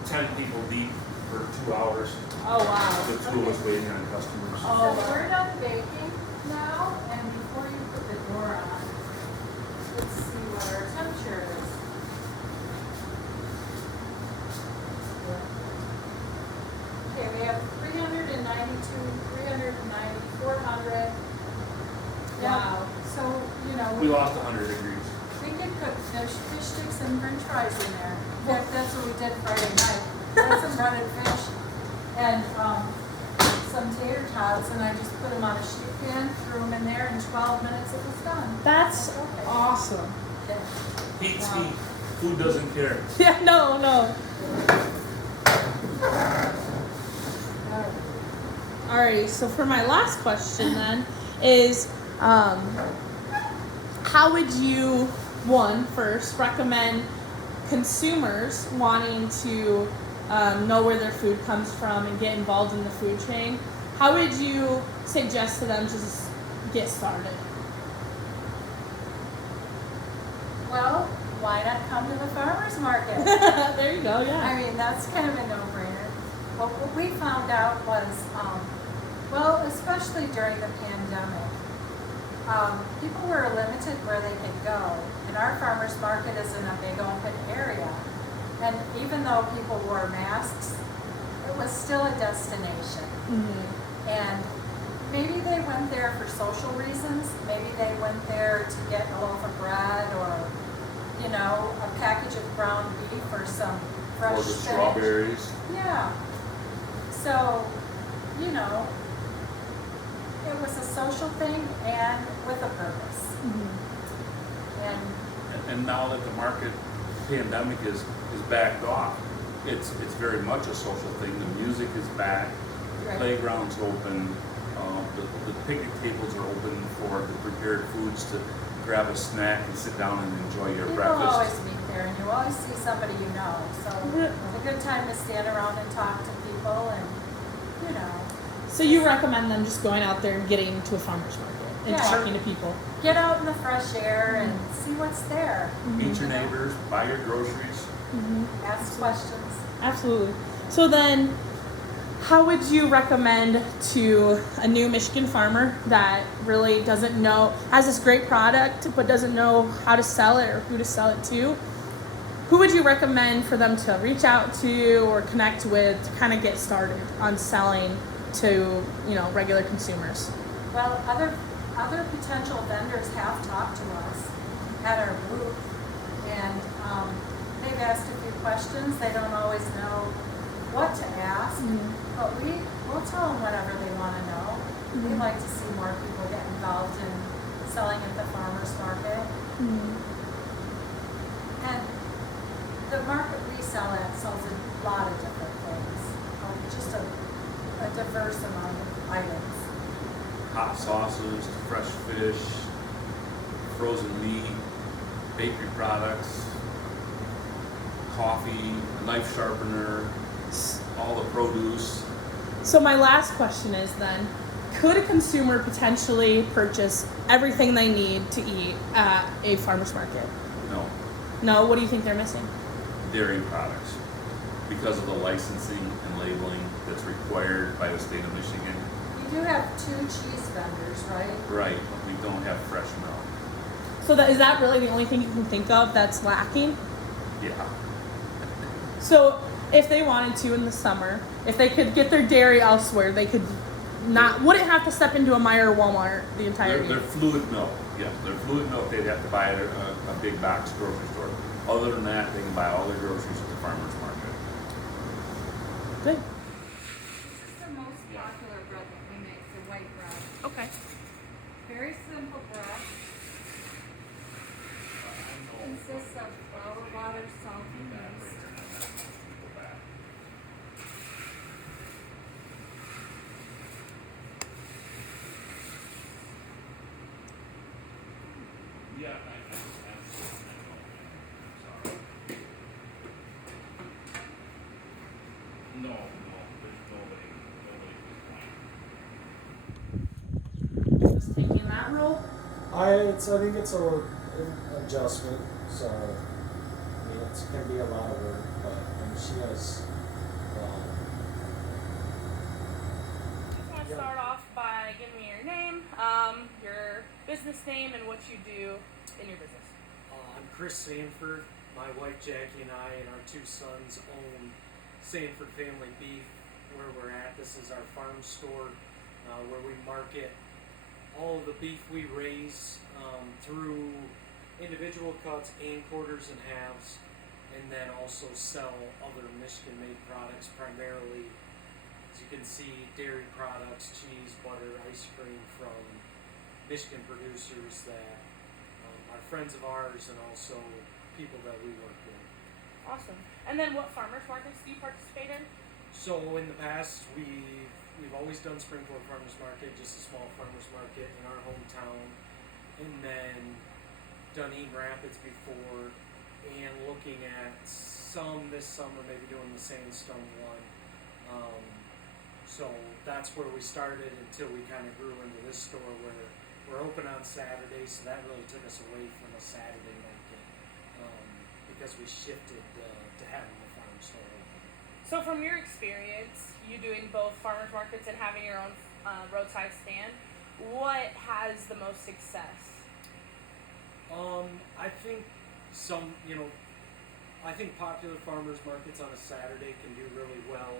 10 people deep for 2 hours. Oh wow. The two of us waiting on customers. So Oh. we're done baking now, and before you put the door on, let's see what our temperature is. Okay, we have 392, 390, 400. Yeah, Wow. so, you know, We lost 100 degrees. we could cook fish sticks and french fries in there. In fact, that's what we did Friday night. Had some breaded fish and, some tater tots, and I just put them on a sheet pan, threw them in there, in 12 minutes it was done. That's Okay. awesome. Yeah. Heat's Wow. heat. Food doesn't care. Yeah. No. No. Alrighty. So for my last question then is, how would you, first recommend consumers wanting to know where their food comes from and get involved in the food chain? How would you suggest to them to just get started? Well, why not come to the farmer's market? There you go. Yeah. I mean, that's kind of a no-brainer. But what we found out was, well, especially during the pandemic, people were limited where they could go. And our farmer's market is in a big open area. And even though people wore masks, it was still a destination. Mm-hmm. And maybe they went there for social reasons. Maybe they went there to get a loaf of bread or, you know, a package of ground beef or some fresh Or the spinach. strawberries. Yeah. So, you know, it was a social thing and with a purpose. Mm-hmm. And And now that the market pandemic is backed off, it's very much a social thing. The music is back, the Right. playground's open, the picnic tables are open for the prepared foods to grab a snack and sit down and enjoy your people breakfast. always meet there and you always see somebody you know. So Yeah. it's a good time to stand around and talk to people and, you know, So you recommend them just going out there and getting to a farmer's market and Yeah. talking to people? get out in the fresh air and see what's there. Meet your neighbors, buy your groceries. Mm-hmm. Ask questions. Absolutely. So then, how would you recommend to a new Michigan farmer that really doesn't know, has this great product, but doesn't know how to sell it or who to sell it to? Who would you recommend for them to reach out to or connect with to kind of get started on selling to, you know, regular consumers? Well, other potential vendors have talked to us at our booth, and they've asked a few questions. They don't always know what to ask, but we'll tell them whatever they want to know. We'd like to see more people get involved in selling at the farmers market. And the market we sell at sells a lot of different things, just a diverse amount of items. Hot sauces, fresh fish, frozen meat, bakery products, coffee, knife sharpener, all the produce. So my last question is then, could a consumer potentially purchase everything they need to eat at a farmer's market? No, No, what do you think they're missing? dairy products, because of the licensing and labeling that's required by the state of Michigan. You do have 2 cheese vendors, right? Right, but we don't have fresh milk. So is that really the only thing you can think of that's lacking? Yeah. So if they wanted to in the summer, if they could get their dairy elsewhere, they could wouldn't have to step into a Meijer or Walmart the entire year. They're fluid milk. Yeah, they're fluid milk. They'd have to buy it at a big box grocery store. Other than that, they can buy all their groceries at the farmer's market. Good. This is the most popular bread that we make, the white bread. Okay. Very simple bread. Consists of flour, water, salt, and yeast. Yeah, I know. Sorry. taking that role? I think it's an adjustment, so I mean it can be a lot of work, but she has. Just want to Yeah. start off by giving me your name, your business name, and what you do in your business. I'm Chris Sanford. My wife Jackie and I and our two sons own Sanford Family Beef, where we're at. This is our farm store where we market all of the beef we raise through individual cuts and quarters and halves, and then also sell other Michigan-made products, primarily, as you can see, dairy products, cheese, butter, ice cream from Michigan producers that are friends of ours and also people that we work with. Awesome. And then what farmers markets do you participate in? So in the past, we've always done Springport Farmers Market, just a small farmers market in our hometown, and then done Eaton Rapids before, and looking at some this summer, maybe doing the Sandstone one. So that's where we started until we kind of grew into this store where we're open on Saturdays, so that really took us away from a Saturday market because we shifted to having the farm store open. So from your experience, you doing both farmers markets and having your own roadside stand, what has the most success? I think I think popular farmers markets on a Saturday can do really well.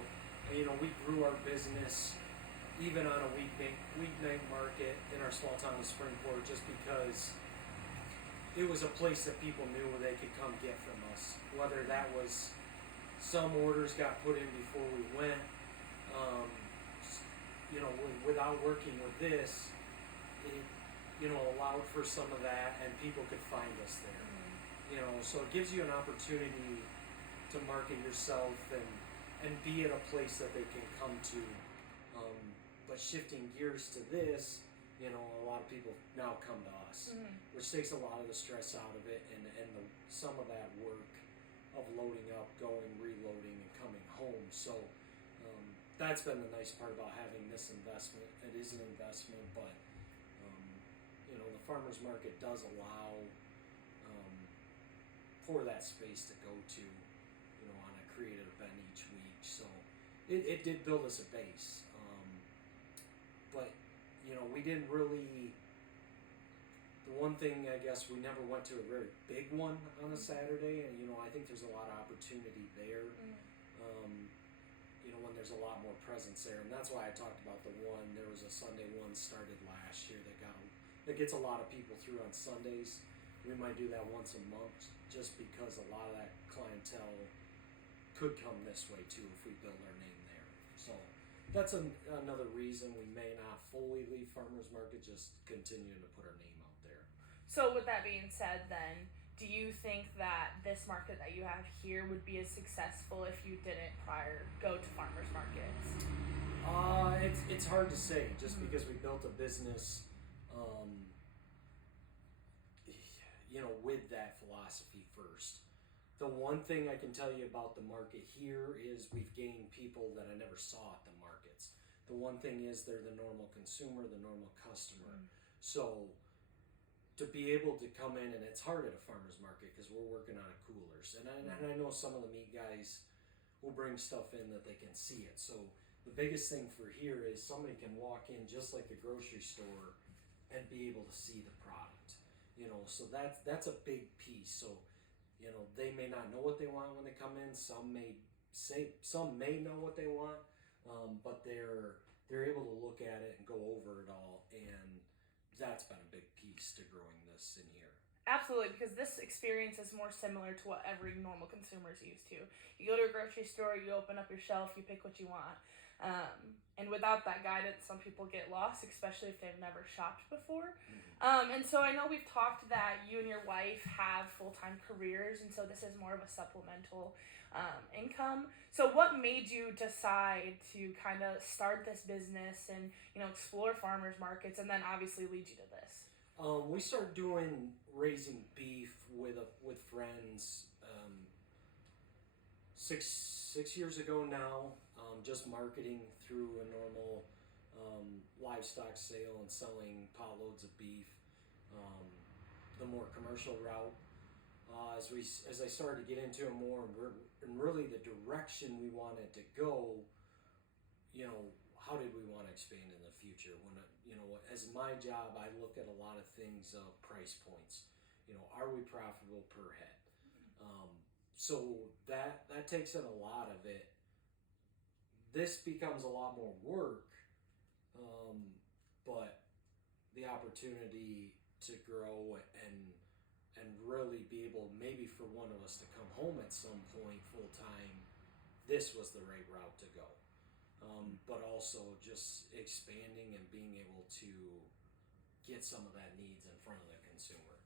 We grew our business even on a weeknight market in our small town of Springport just because it was a place that people knew where they could come get from us. Whether that was some orders got put in before we went, without working with this, it allowed for some of that, and people could find us there. So it gives you an opportunity to market yourself and be at a place that they can come to. But shifting gears to this, a lot of people now come to us, which takes a lot of the stress out of it, and some of that work of loading up, going, reloading, and coming home. So that's been the nice part about having this investment. It is an investment, but the farmers market does allow for that space to go to, on a creative event each week. So it did build us a base, but we didn't really. The one thing, I guess, we never went to a very big one on a Saturday, and I think there's a lot of opportunity there. When there's a lot more presence there, and that's why I talked about the one. There was a Sunday one started last year that gets a lot of people through on Sundays. We might do that once a month, just because a lot of that clientele could come this way too if we build our name there. So that's another reason we may not fully leave farmers market, just continuing to put our name out there. So with that being said, then, do you think that this market that you have here would be as successful if you didn't go to farmers markets? It's hard to say, just because we built a business, with that philosophy first. The one thing I can tell you about the market here is we've gained people that I never saw at the markets. The one thing is they're the normal consumer, the normal customer. So to be able to come in, and it's hard at a farmer's market because we're working on coolers, and I know some of the meat guys will bring stuff in that they can see it. So the biggest thing for here is somebody can walk in just like a grocery store and be able to see the product. So that's a big piece. So they may not know what they want when they come in. Some may know what they want, but they're able to look at it and go over it all, and that's been a big piece to growing this in here. Absolutely, because this experience is more similar to what every normal consumer is used to. You go to a grocery store, you open up your shelf, you pick what you want. And without that guidance, some people get lost, especially if they've never shopped before. And so I know we've talked that you and your wife have full-time careers, and so this is more of a supplemental income. So what made you decide to kind of start this business and explore farmers markets, and then obviously lead you to this? We started raising beef with friends 6 years ago now. Just marketing through a normal livestock sale and selling potloads of beef, the more commercial route. As I started to get into it more and really the direction we wanted to go, you know, how did we want to expand in the future? When you know, as my job, I look at a lot of things of price points. You know, are we profitable per head? So that takes in a lot of it. This becomes a lot more work, but the opportunity to grow and really be able, maybe for one of us to come home at some point full time, this was the right route to go. But also just expanding and being able to get some of that needs in front of the consumer.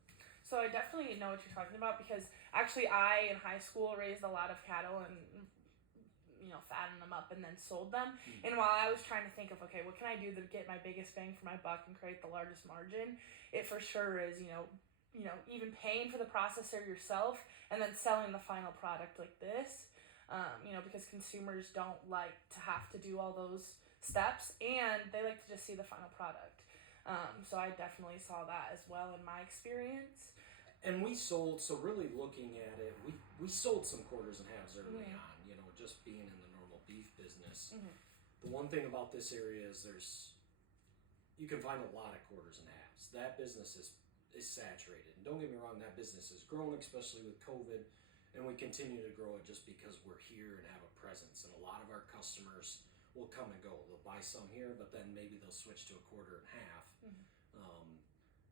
So I definitely know what you're talking about, because actually I in high school raised a lot of cattle and, you know, fattened them up and then sold them. And while I was trying to think of, okay, what can I do to get my biggest bang for my buck and create the largest margin, it for sure is, you know, even paying for the processor yourself and then selling the final product like this. You know, because consumers don't like to have to do all those steps, and they like to just see the final product. So I definitely saw that as well in my experience. And we sold, so really looking at it, we sold some quarters and halves early on, you know, just being in the normal beef business. The one thing about this area is you can find a lot of quarters and halves. That business is saturated. And don't get me wrong, that business has grown, especially with COVID. And we continue to grow it just because we're here and have a presence. And a lot of our customers will come and go. They'll buy some here, but then maybe they'll switch to a quarter and half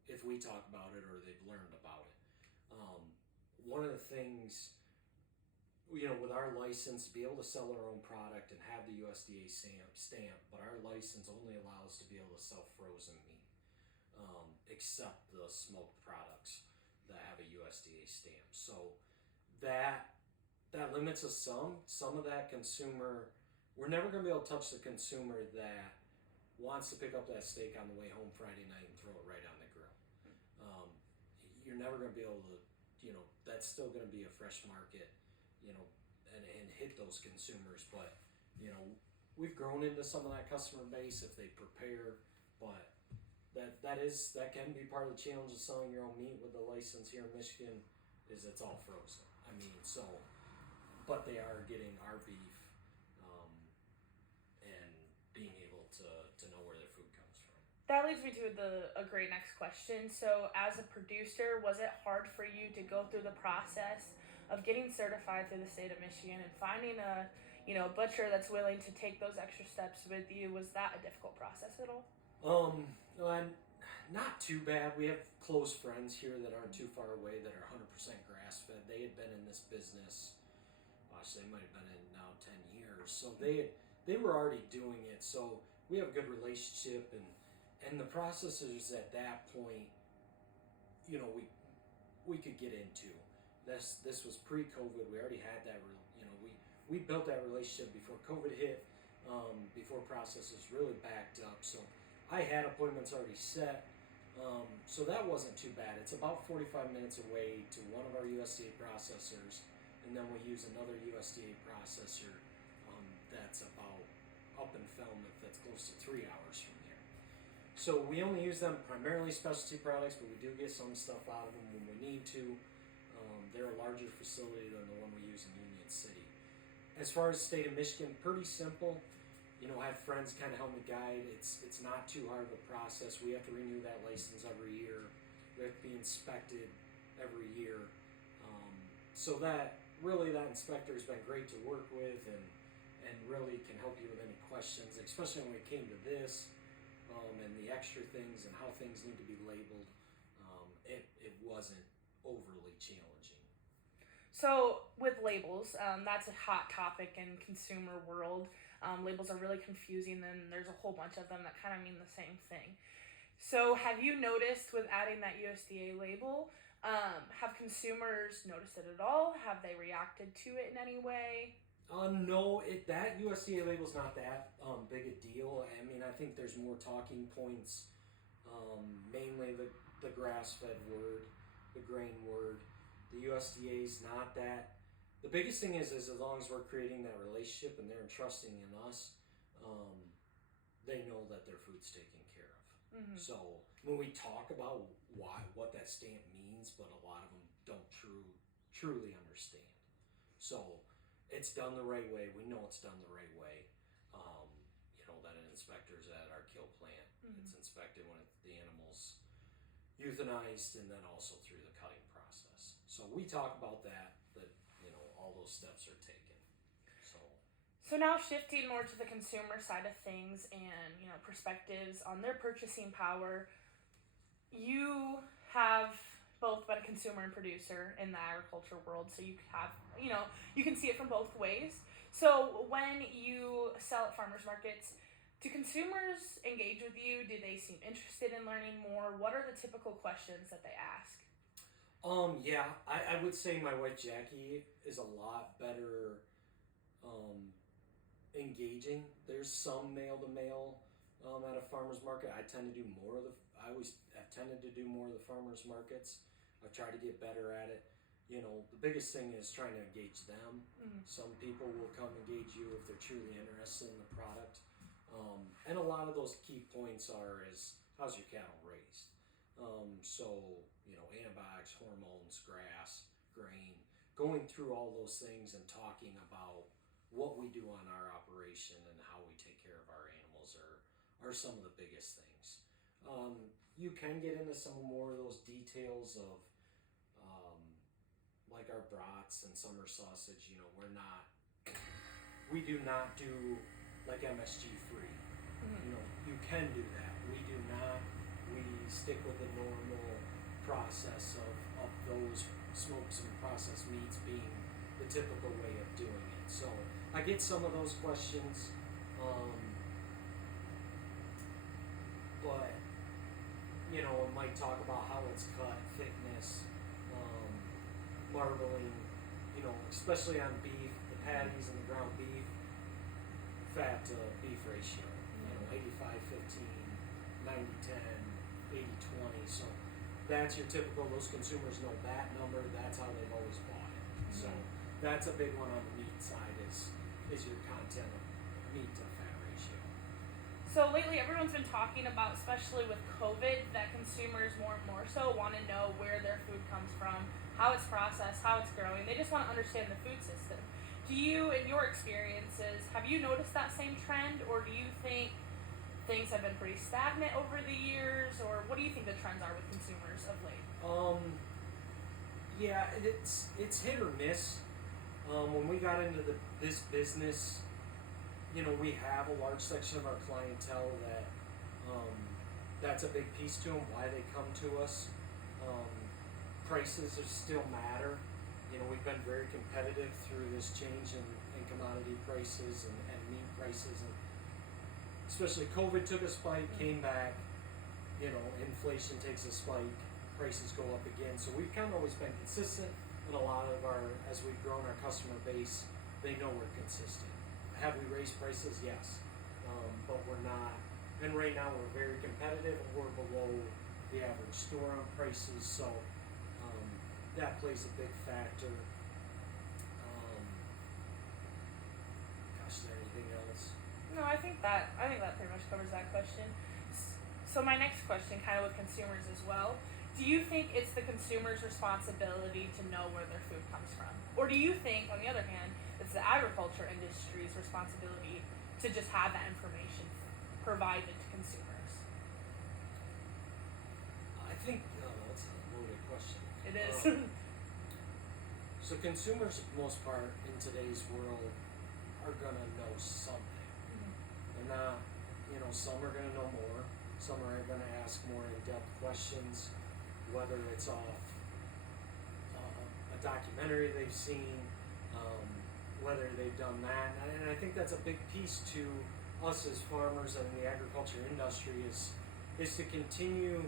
if we talk about it or they've learned about it. One of the things, you know, with our license, be able to sell our own product and have the USDA stamp, but our license only allows to be able to sell frozen meat, except the smoked products that have a USDA stamp. So that limits us some. Some of that consumer, we're never going to be able to touch the consumer that wants to pick up that steak on the way home Friday night and throw it right on the grill. You're never going to be able to, you know, that's still going to be a fresh market, you know, and hit those consumers. But, you know, we've grown into some of that customer base if they prepare, but that can be part of the challenge of selling your own meat with the license here in Michigan, is it's all frozen. I mean, so, but they are getting our beef, and being able to know where their food comes from. That leads me to a great next question. So as a producer, was it hard for you to go through the process of getting certified through the state of Michigan and finding a, you know, butcher that's willing to take those extra steps with you? Was that a difficult process at all? Not too bad. We have close friends here that aren't too far away that are 100% grass fed. They had been in this business, gosh, they might have been in now 10 years. So they were already doing it. So we have a good relationship, and the processors at that point, you know, we could get into. This was pre-COVID. We already had that, you know, we built that relationship before COVID hit, before processors really backed up. So I had appointments already set, so that wasn't too bad. It's about 45 minutes away to one of our USDA processors, and then we use another USDA processor that's about up in Falmouth, that's close to 3 hours from here. So we only use them primarily specialty products, but we do get some stuff out of them when we need to. They're a larger facility than the one we use in Union City. As far as the state of Michigan, pretty simple. You know, I have friends kind of help me guide. It's not too hard of a process. We have to renew that license every year. We have to be inspected every year. So that inspector has been great to work with and really can help you with any questions, especially when it came to this and the extra things and how things need to be labeled. It wasn't overly challenging. So with labels, that's a hot topic in consumer world. Labels are really confusing, and there's a whole bunch of them that kind of mean the same thing. So have you noticed with adding that USDA label, have consumers noticed it at all? Have they reacted to it in any way? No, that USDA label's not that big a deal. I mean, I think there's more talking points, mainly the grass-fed word, the grain word. The USDA's not that. The biggest thing is as long as we're creating that relationship and they're entrusting in us, they know that their food's taken care of. Mm-hmm. So when we talk about what that stamp means, but a lot of them don't truly understand. So it's done the right way. We know it's done the right way. That an inspector's at our kill plant. Mm-hmm. It's inspected when the animal's euthanized, and then also through the cutting process. So we talk about that all those steps are taken. So now shifting more to the consumer side of things and, perspectives on their purchasing power, you have both been a consumer and producer in the agriculture world, so you have, you can see it from both ways. So when you sell at farmers markets, do consumers engage with you? Do they seem interested in learning more? What are the typical questions that they ask? Yeah, I would say my wife Jackie is a lot better engaging. There's some male to male at a farmer's market. I always have tended to do more of the farmer's markets. I've tried to get better at it. The biggest thing is trying to engage them. Mm-hmm. Some people will come engage you if they're truly interested in the product. And a lot of those key points is how's your cattle raised? Antibiotics, hormones, grass, grain, going through all those things and talking about what we do on our operation and how we take care of our animals are some of the biggest things. You can get into some more of those details of like our brats and summer sausage. We do not do like MSG free. Mm-hmm. You can do that. We do not. We stick with the normal process of those smokes and processed meats being the typical way of doing it. So I get some of those questions, but it might talk about how it's cut, thickness, marbling, especially on beef, the patties and the ground beef, fat to beef ratio, 85-15, 90-10, 80-20. So that's your typical, those consumers know that number, that's how they've always bought it. Mm-hmm. So that's a big one on the meat side is your content of meat to fat ratio. So lately everyone's been talking about, especially with COVID, that consumers more and more so want to know where their food comes from, how it's processed, how it's growing. They just want to understand the food system. Do you, in your experiences, have you noticed that same trend, or do you think things have been pretty stagnant over the years, or what do you think the trends are with consumers of late? Yeah, it's hit or miss. When we got into this business, we have a large section of our clientele that's a big piece to them, why they come to us. Prices still matter. We've been very competitive through this change in commodity prices and meat prices, and especially COVID took a spike, came back, inflation takes a spike, prices go up again. So we've kind of always been consistent, and a lot of as we've grown our customer base, they know we're consistent. Have we raised prices? Yes. But we're not, and right now we're very competitive, and we're below the average store on prices, so that plays a big factor. Is there anything else? No, I think that pretty much covers that question. So my next question, kind of with consumers as well, do you think it's the consumer's responsibility to know where their food comes from? Or do you think, on the other hand, it's the agriculture industry's responsibility to just have that information provided to consumers? I think that's a loaded question. It is. So consumers, for the most part, in today's world, are gonna know something. They're not, some are gonna know more. Some are gonna ask more in-depth questions, whether it's off a documentary they've seen, whether they've done that. And I think that's a big piece to us as farmers and the agriculture industry is to continue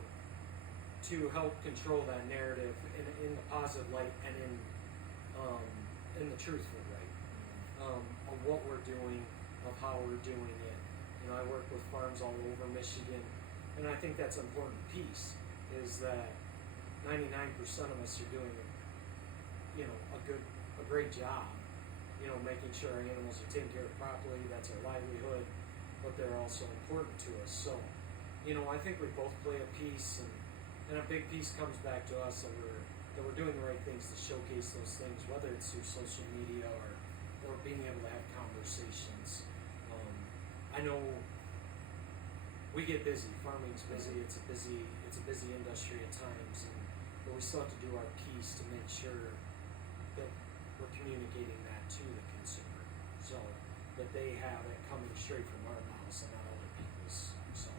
to help control that narrative in the positive light and in the truthful light of what we're doing, of how we're doing it. I work with farms all over Michigan, and I think that's an important piece, is that 99% of us are doing a great job, making sure our animals are taken care of properly. That's our livelihood, but they're also important to us. So, you know, I think we both play a piece, and a big piece comes back to us that we're doing the right things to showcase those things, whether it's through social media or being able to have conversations. I know we get busy. Farming's busy. It's a busy industry at times, but we still have to do our piece to make sure that we're communicating that to the consumer, so that they have it coming straight from our mouths and not other people's. So,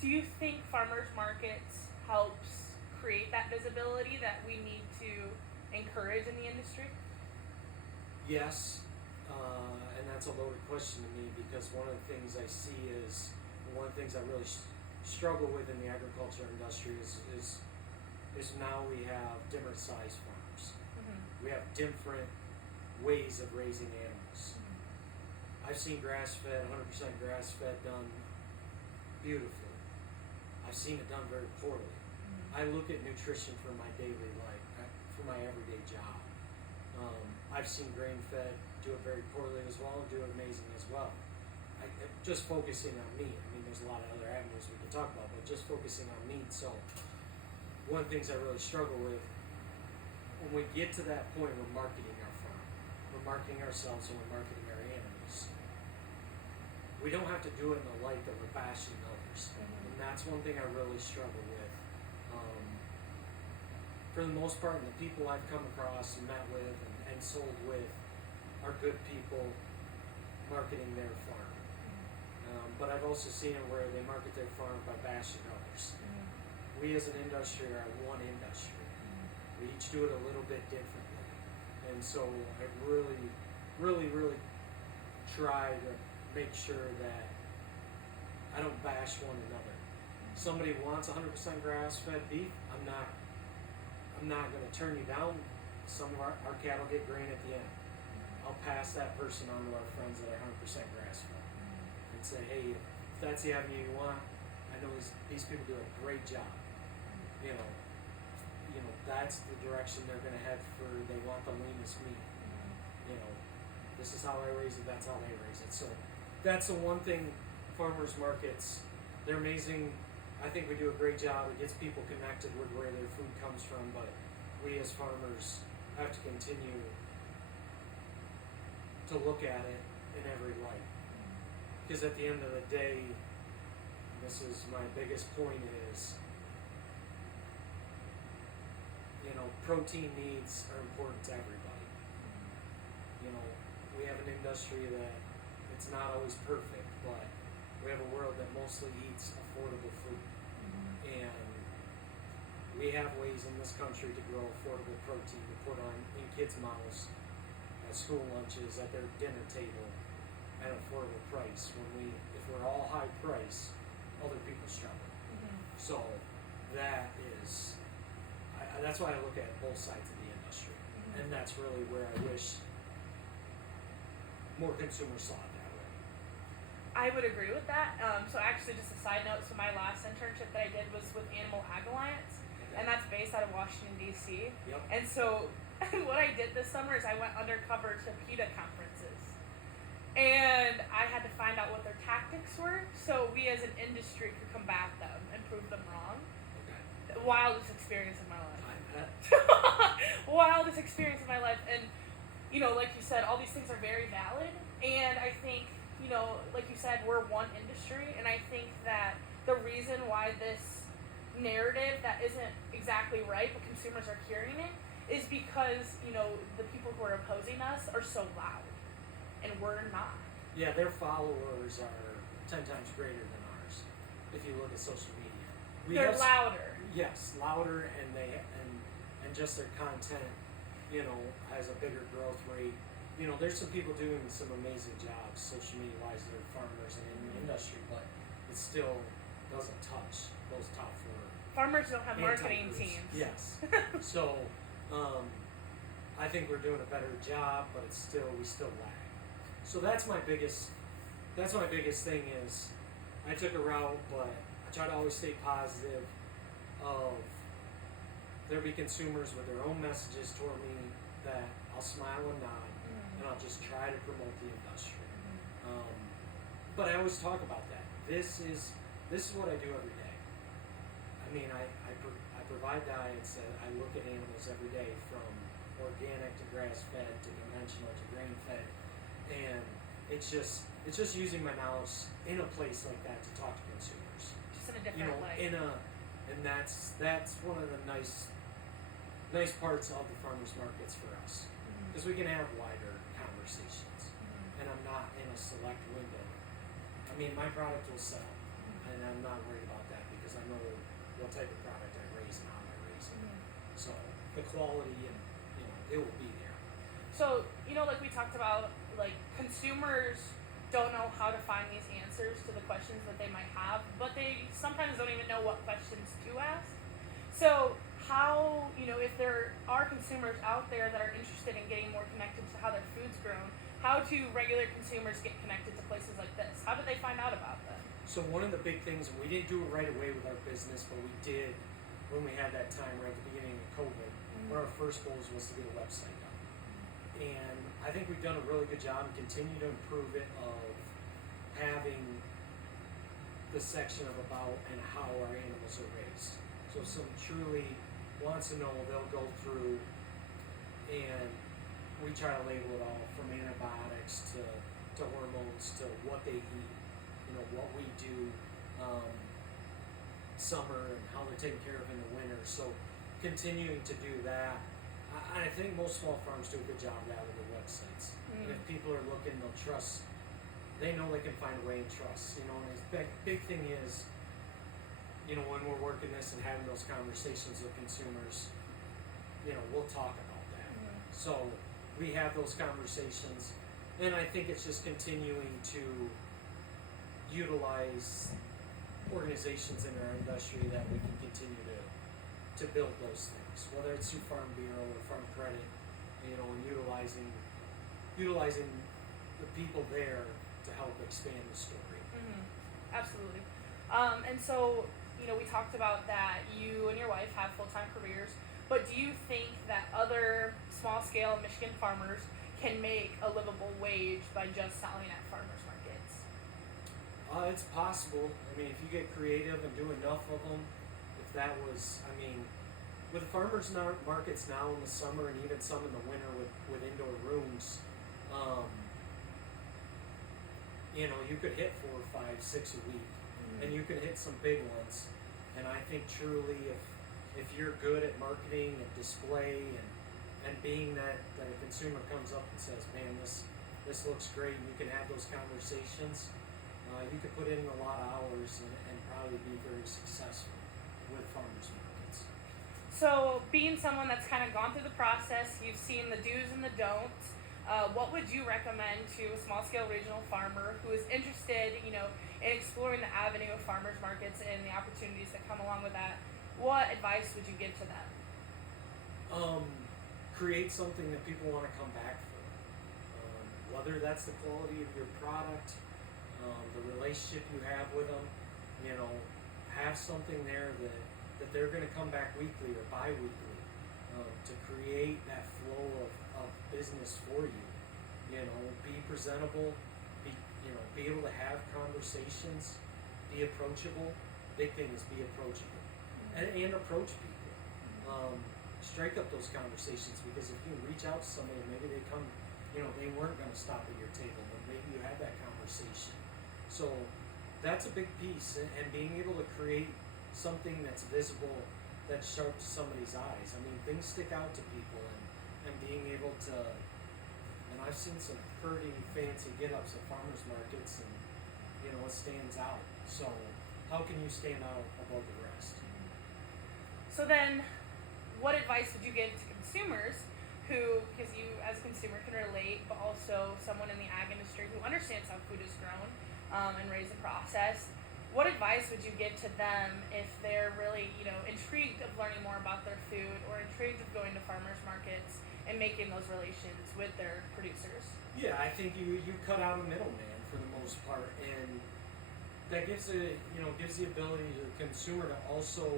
Do you think farmers markets helps create that visibility that we need to encourage in the industry? yes, and that's a loaded question to me, because one of the things I see is one of the things I really struggle with in the agriculture industry is now we have different size farms. Mm-hmm. We have different ways of raising animals. I've seen grass-fed, 100% grass-fed done beautifully. I've seen it done very poorly. I look at nutrition for my daily life, for my everyday job. I've seen grain-fed do it very poorly as well, do it amazing as well. Just focusing on meat. I mean, there's a lot of other avenues we can talk about, but just focusing on meat. So, one of the things I really struggle with, when we get to that point, we're marketing our farm, we're marketing ourselves, and we're marketing our animals. We don't have to do it in the light that we're bashing others, and that's one thing I really struggle with. For the most part, the people I've come across and met with and sold with are good people marketing their farm. But I've also seen it where they market their farm by bashing others. We as an industry are one industry. We each do it a little bit differently. And so I really, really, really try to make sure that I don't bash one another. Somebody wants 100% grass-fed beef, I'm not going to turn you down. Some of our cattle get grain at the end. I'll pass that person on to our friends that are 100% grass-fed and say, hey, if that's the avenue you want, I know these people do a great job. You know, that's the direction they're going to head for. They want the leanest meat. You know, this is how I raise it. That's how they raise it. So that's the one thing. Farmers markets, they're amazing. I think we do a great job. It gets people connected with where their food comes from, but we as farmers have to continue to look at it in every light. Because at the end of the day, this is my biggest point is, protein needs are important to everybody. We have an industry that it's not always perfect, but we have a world that mostly eats affordable food. And we have ways in this country to grow affordable protein to put on in kids' mouths, at school lunches, at their dinner table, at an affordable price. If we're all high price, other people struggle. So that is, that's why I look at both sides of the industry, and that's really where I wish more consumers saw it that way. I would agree with that. So actually, just a side note, so my last internship that I did was with Animal Ag Alliance, and that's based out of Washington, D.C. Yep. And so what I did this summer is I went undercover to PETA conferences. And I had to find out what their tactics were, so we as an industry could combat them and prove them wrong. Okay. Wildest experience of my life. I bet. Wildest experience of my life. And, like you said, all these things are very valid. And I think, like you said, we're one industry. And I think that the reason why this narrative that isn't exactly right, but consumers are hearing it, is because, the people who are opposing us are so loud. And we're not. Yeah, their followers are 10 times greater than ours. If you look at social media, They're louder. Yes, louder, and and just their content, has a bigger growth rate. There's some people doing some amazing jobs, social media wise, they're farmers and in the industry, but it still doesn't touch those top four. Farmers don't have marketing anti-groups. teams. Yes. So, I think we're doing a better job, but we still lag. So that's my biggest thing is, I took a route, but I try to always stay positive there'll be consumers with their own messages toward me that I'll smile and nod, and I'll just try to promote the industry. but I always talk about that. This is what I do every day. I mean, I provide diets, and I look at animals every day, from organic to grass-fed to conventional to grain-fed, and it's just using my knowledge in a place like that to talk to consumers. Just in a different light. And that's one of the nice parts of the farmers markets for us, because we can have wider conversations, and I'm not in a select window. I mean, my product will sell, and I'm not worried about that because I know what type of product I raise and how I raise it. So the quality and it will be there. So, like we talked about, like consumers don't know how to find these answers to the questions that they might have, but they sometimes don't even know what questions to ask. So how, if there are consumers out there that are interested in getting more connected to how their food's grown, how do regular consumers get connected to places like this? How do they find out about them? So one of the big things, and we didn't do it right away with our business, but we did when we had that time right at the beginning of COVID, one of our first goals was to get a website done. And I think we've done a really good job and continue to improve it, of having the section of about and how our animals are raised. So if someone truly wants to know, they'll go through, and we try to label it all, from antibiotics to hormones to what they eat, what we do summer and how they're taken care of in the winter. So continuing to do that. I think most small farms do a good job of that with their websites. And if people are looking, they'll trust. They know they can find a way and trust. And the big thing is, when we're working this and having those conversations with consumers, we'll talk about that. So we have those conversations, and I think it's just continuing to utilize organizations in our industry that we can continue to build those things, whether it's through Farm Bureau or Farm Credit, and utilizing the people there to help expand the story. Absolutely. And so, we talked about that you and your wife have full-time careers, but do you think that other small-scale Michigan farmers can make a livable wage by just selling at farmers markets? It's possible. I mean, if you get creative and do enough of them, with farmers markets now in the summer and even some in the winter with indoor rooms, you could hit 4, 5, 6 a week, and you can hit some big ones. And I think truly, if you're good at marketing and display and being that a consumer comes up and says, man, this looks great, and you can have those conversations, you could put in a lot of hours and probably be very successful with farmers markets. So, being someone that's kind of gone through the process, you've seen the do's and the don'ts. What would you recommend to a small-scale regional farmer who is interested, in exploring the avenue of farmers markets and the opportunities that come along with that? What advice would you give to them? Create something that people want to come back for. Whether that's the quality of your product, the relationship you have with them, have something there that they're going to come back weekly or bi-weekly, to create that flow of business for you. Be presentable, be able to have conversations, be approachable. Big thing is be approachable, and approach people. Strike up those conversations, because if you reach out to somebody, maybe they come, they weren't going to stop at your table, but maybe you had that conversation. So that's a big piece, and being able to create something that's visible, that's sharp to somebody's eyes. I mean, things stick out to people, and being able to, and I've seen some pretty fancy get-ups at farmers markets, and it stands out. So how can you stand out above the rest? So then, what advice would you give to consumers who, because you as a consumer can relate, but also someone in the ag industry who understands how food is grown and raised and processed? What advice would you give to them if they're really, intrigued of learning more about their food, or intrigued of going to farmers markets and making those relations with their producers? Yeah, I think you cut out a middleman for the most part, and that gives the ability to the consumer to also,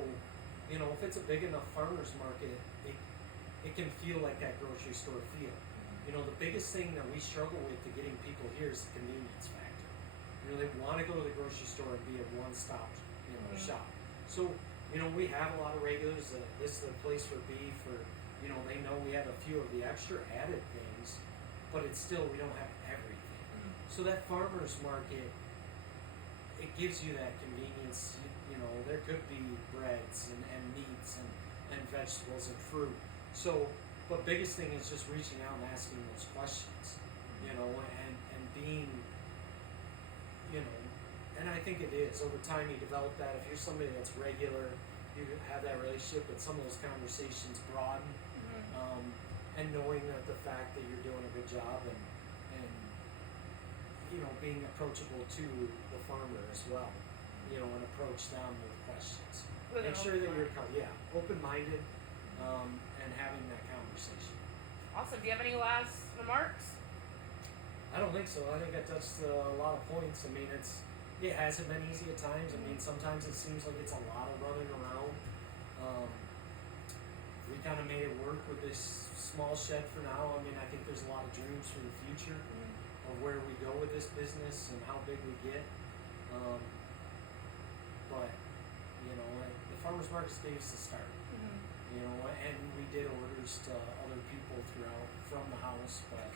if it's a big enough farmers market, it can feel like that grocery store feel. The biggest thing that we struggle with to getting people here is the convenience factor. You know, they want to go to the grocery store and be a one-stop, Mhm. shop. So, we have a lot of regulars that this is the place for beef, or, they know we have a few of the extra added things, but it's still, we don't have everything. So that farmer's market, it gives you that convenience. There could be breads and meats and vegetables and fruit. So, but biggest thing is just reaching out and asking those questions, and being, and I think it is. Over time you develop that. If you're somebody that's regular, you have that relationship, but some of those conversations broaden, and knowing that the fact that you're doing a good job and being approachable to the farmer as well, and approach them with questions. With an Make sure that open you're open-minded, and having that conversation. Awesome. Do you have any last remarks? I don't think so. I think I touched a lot of points. I mean, it hasn't been easy at times. I mean, sometimes it seems like it's a lot of running around. We kind of made it work with this small shed for now. I mean, I think there's a lot of dreams for the future of where we go with this business and how big we get. But the farmers markets gave us a start. And we did orders to other people from the house, but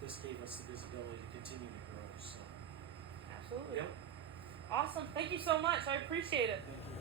this gave us the visibility to continue to grow. So, Absolutely. yep. Awesome. Thank you so much. I appreciate it. Thank you.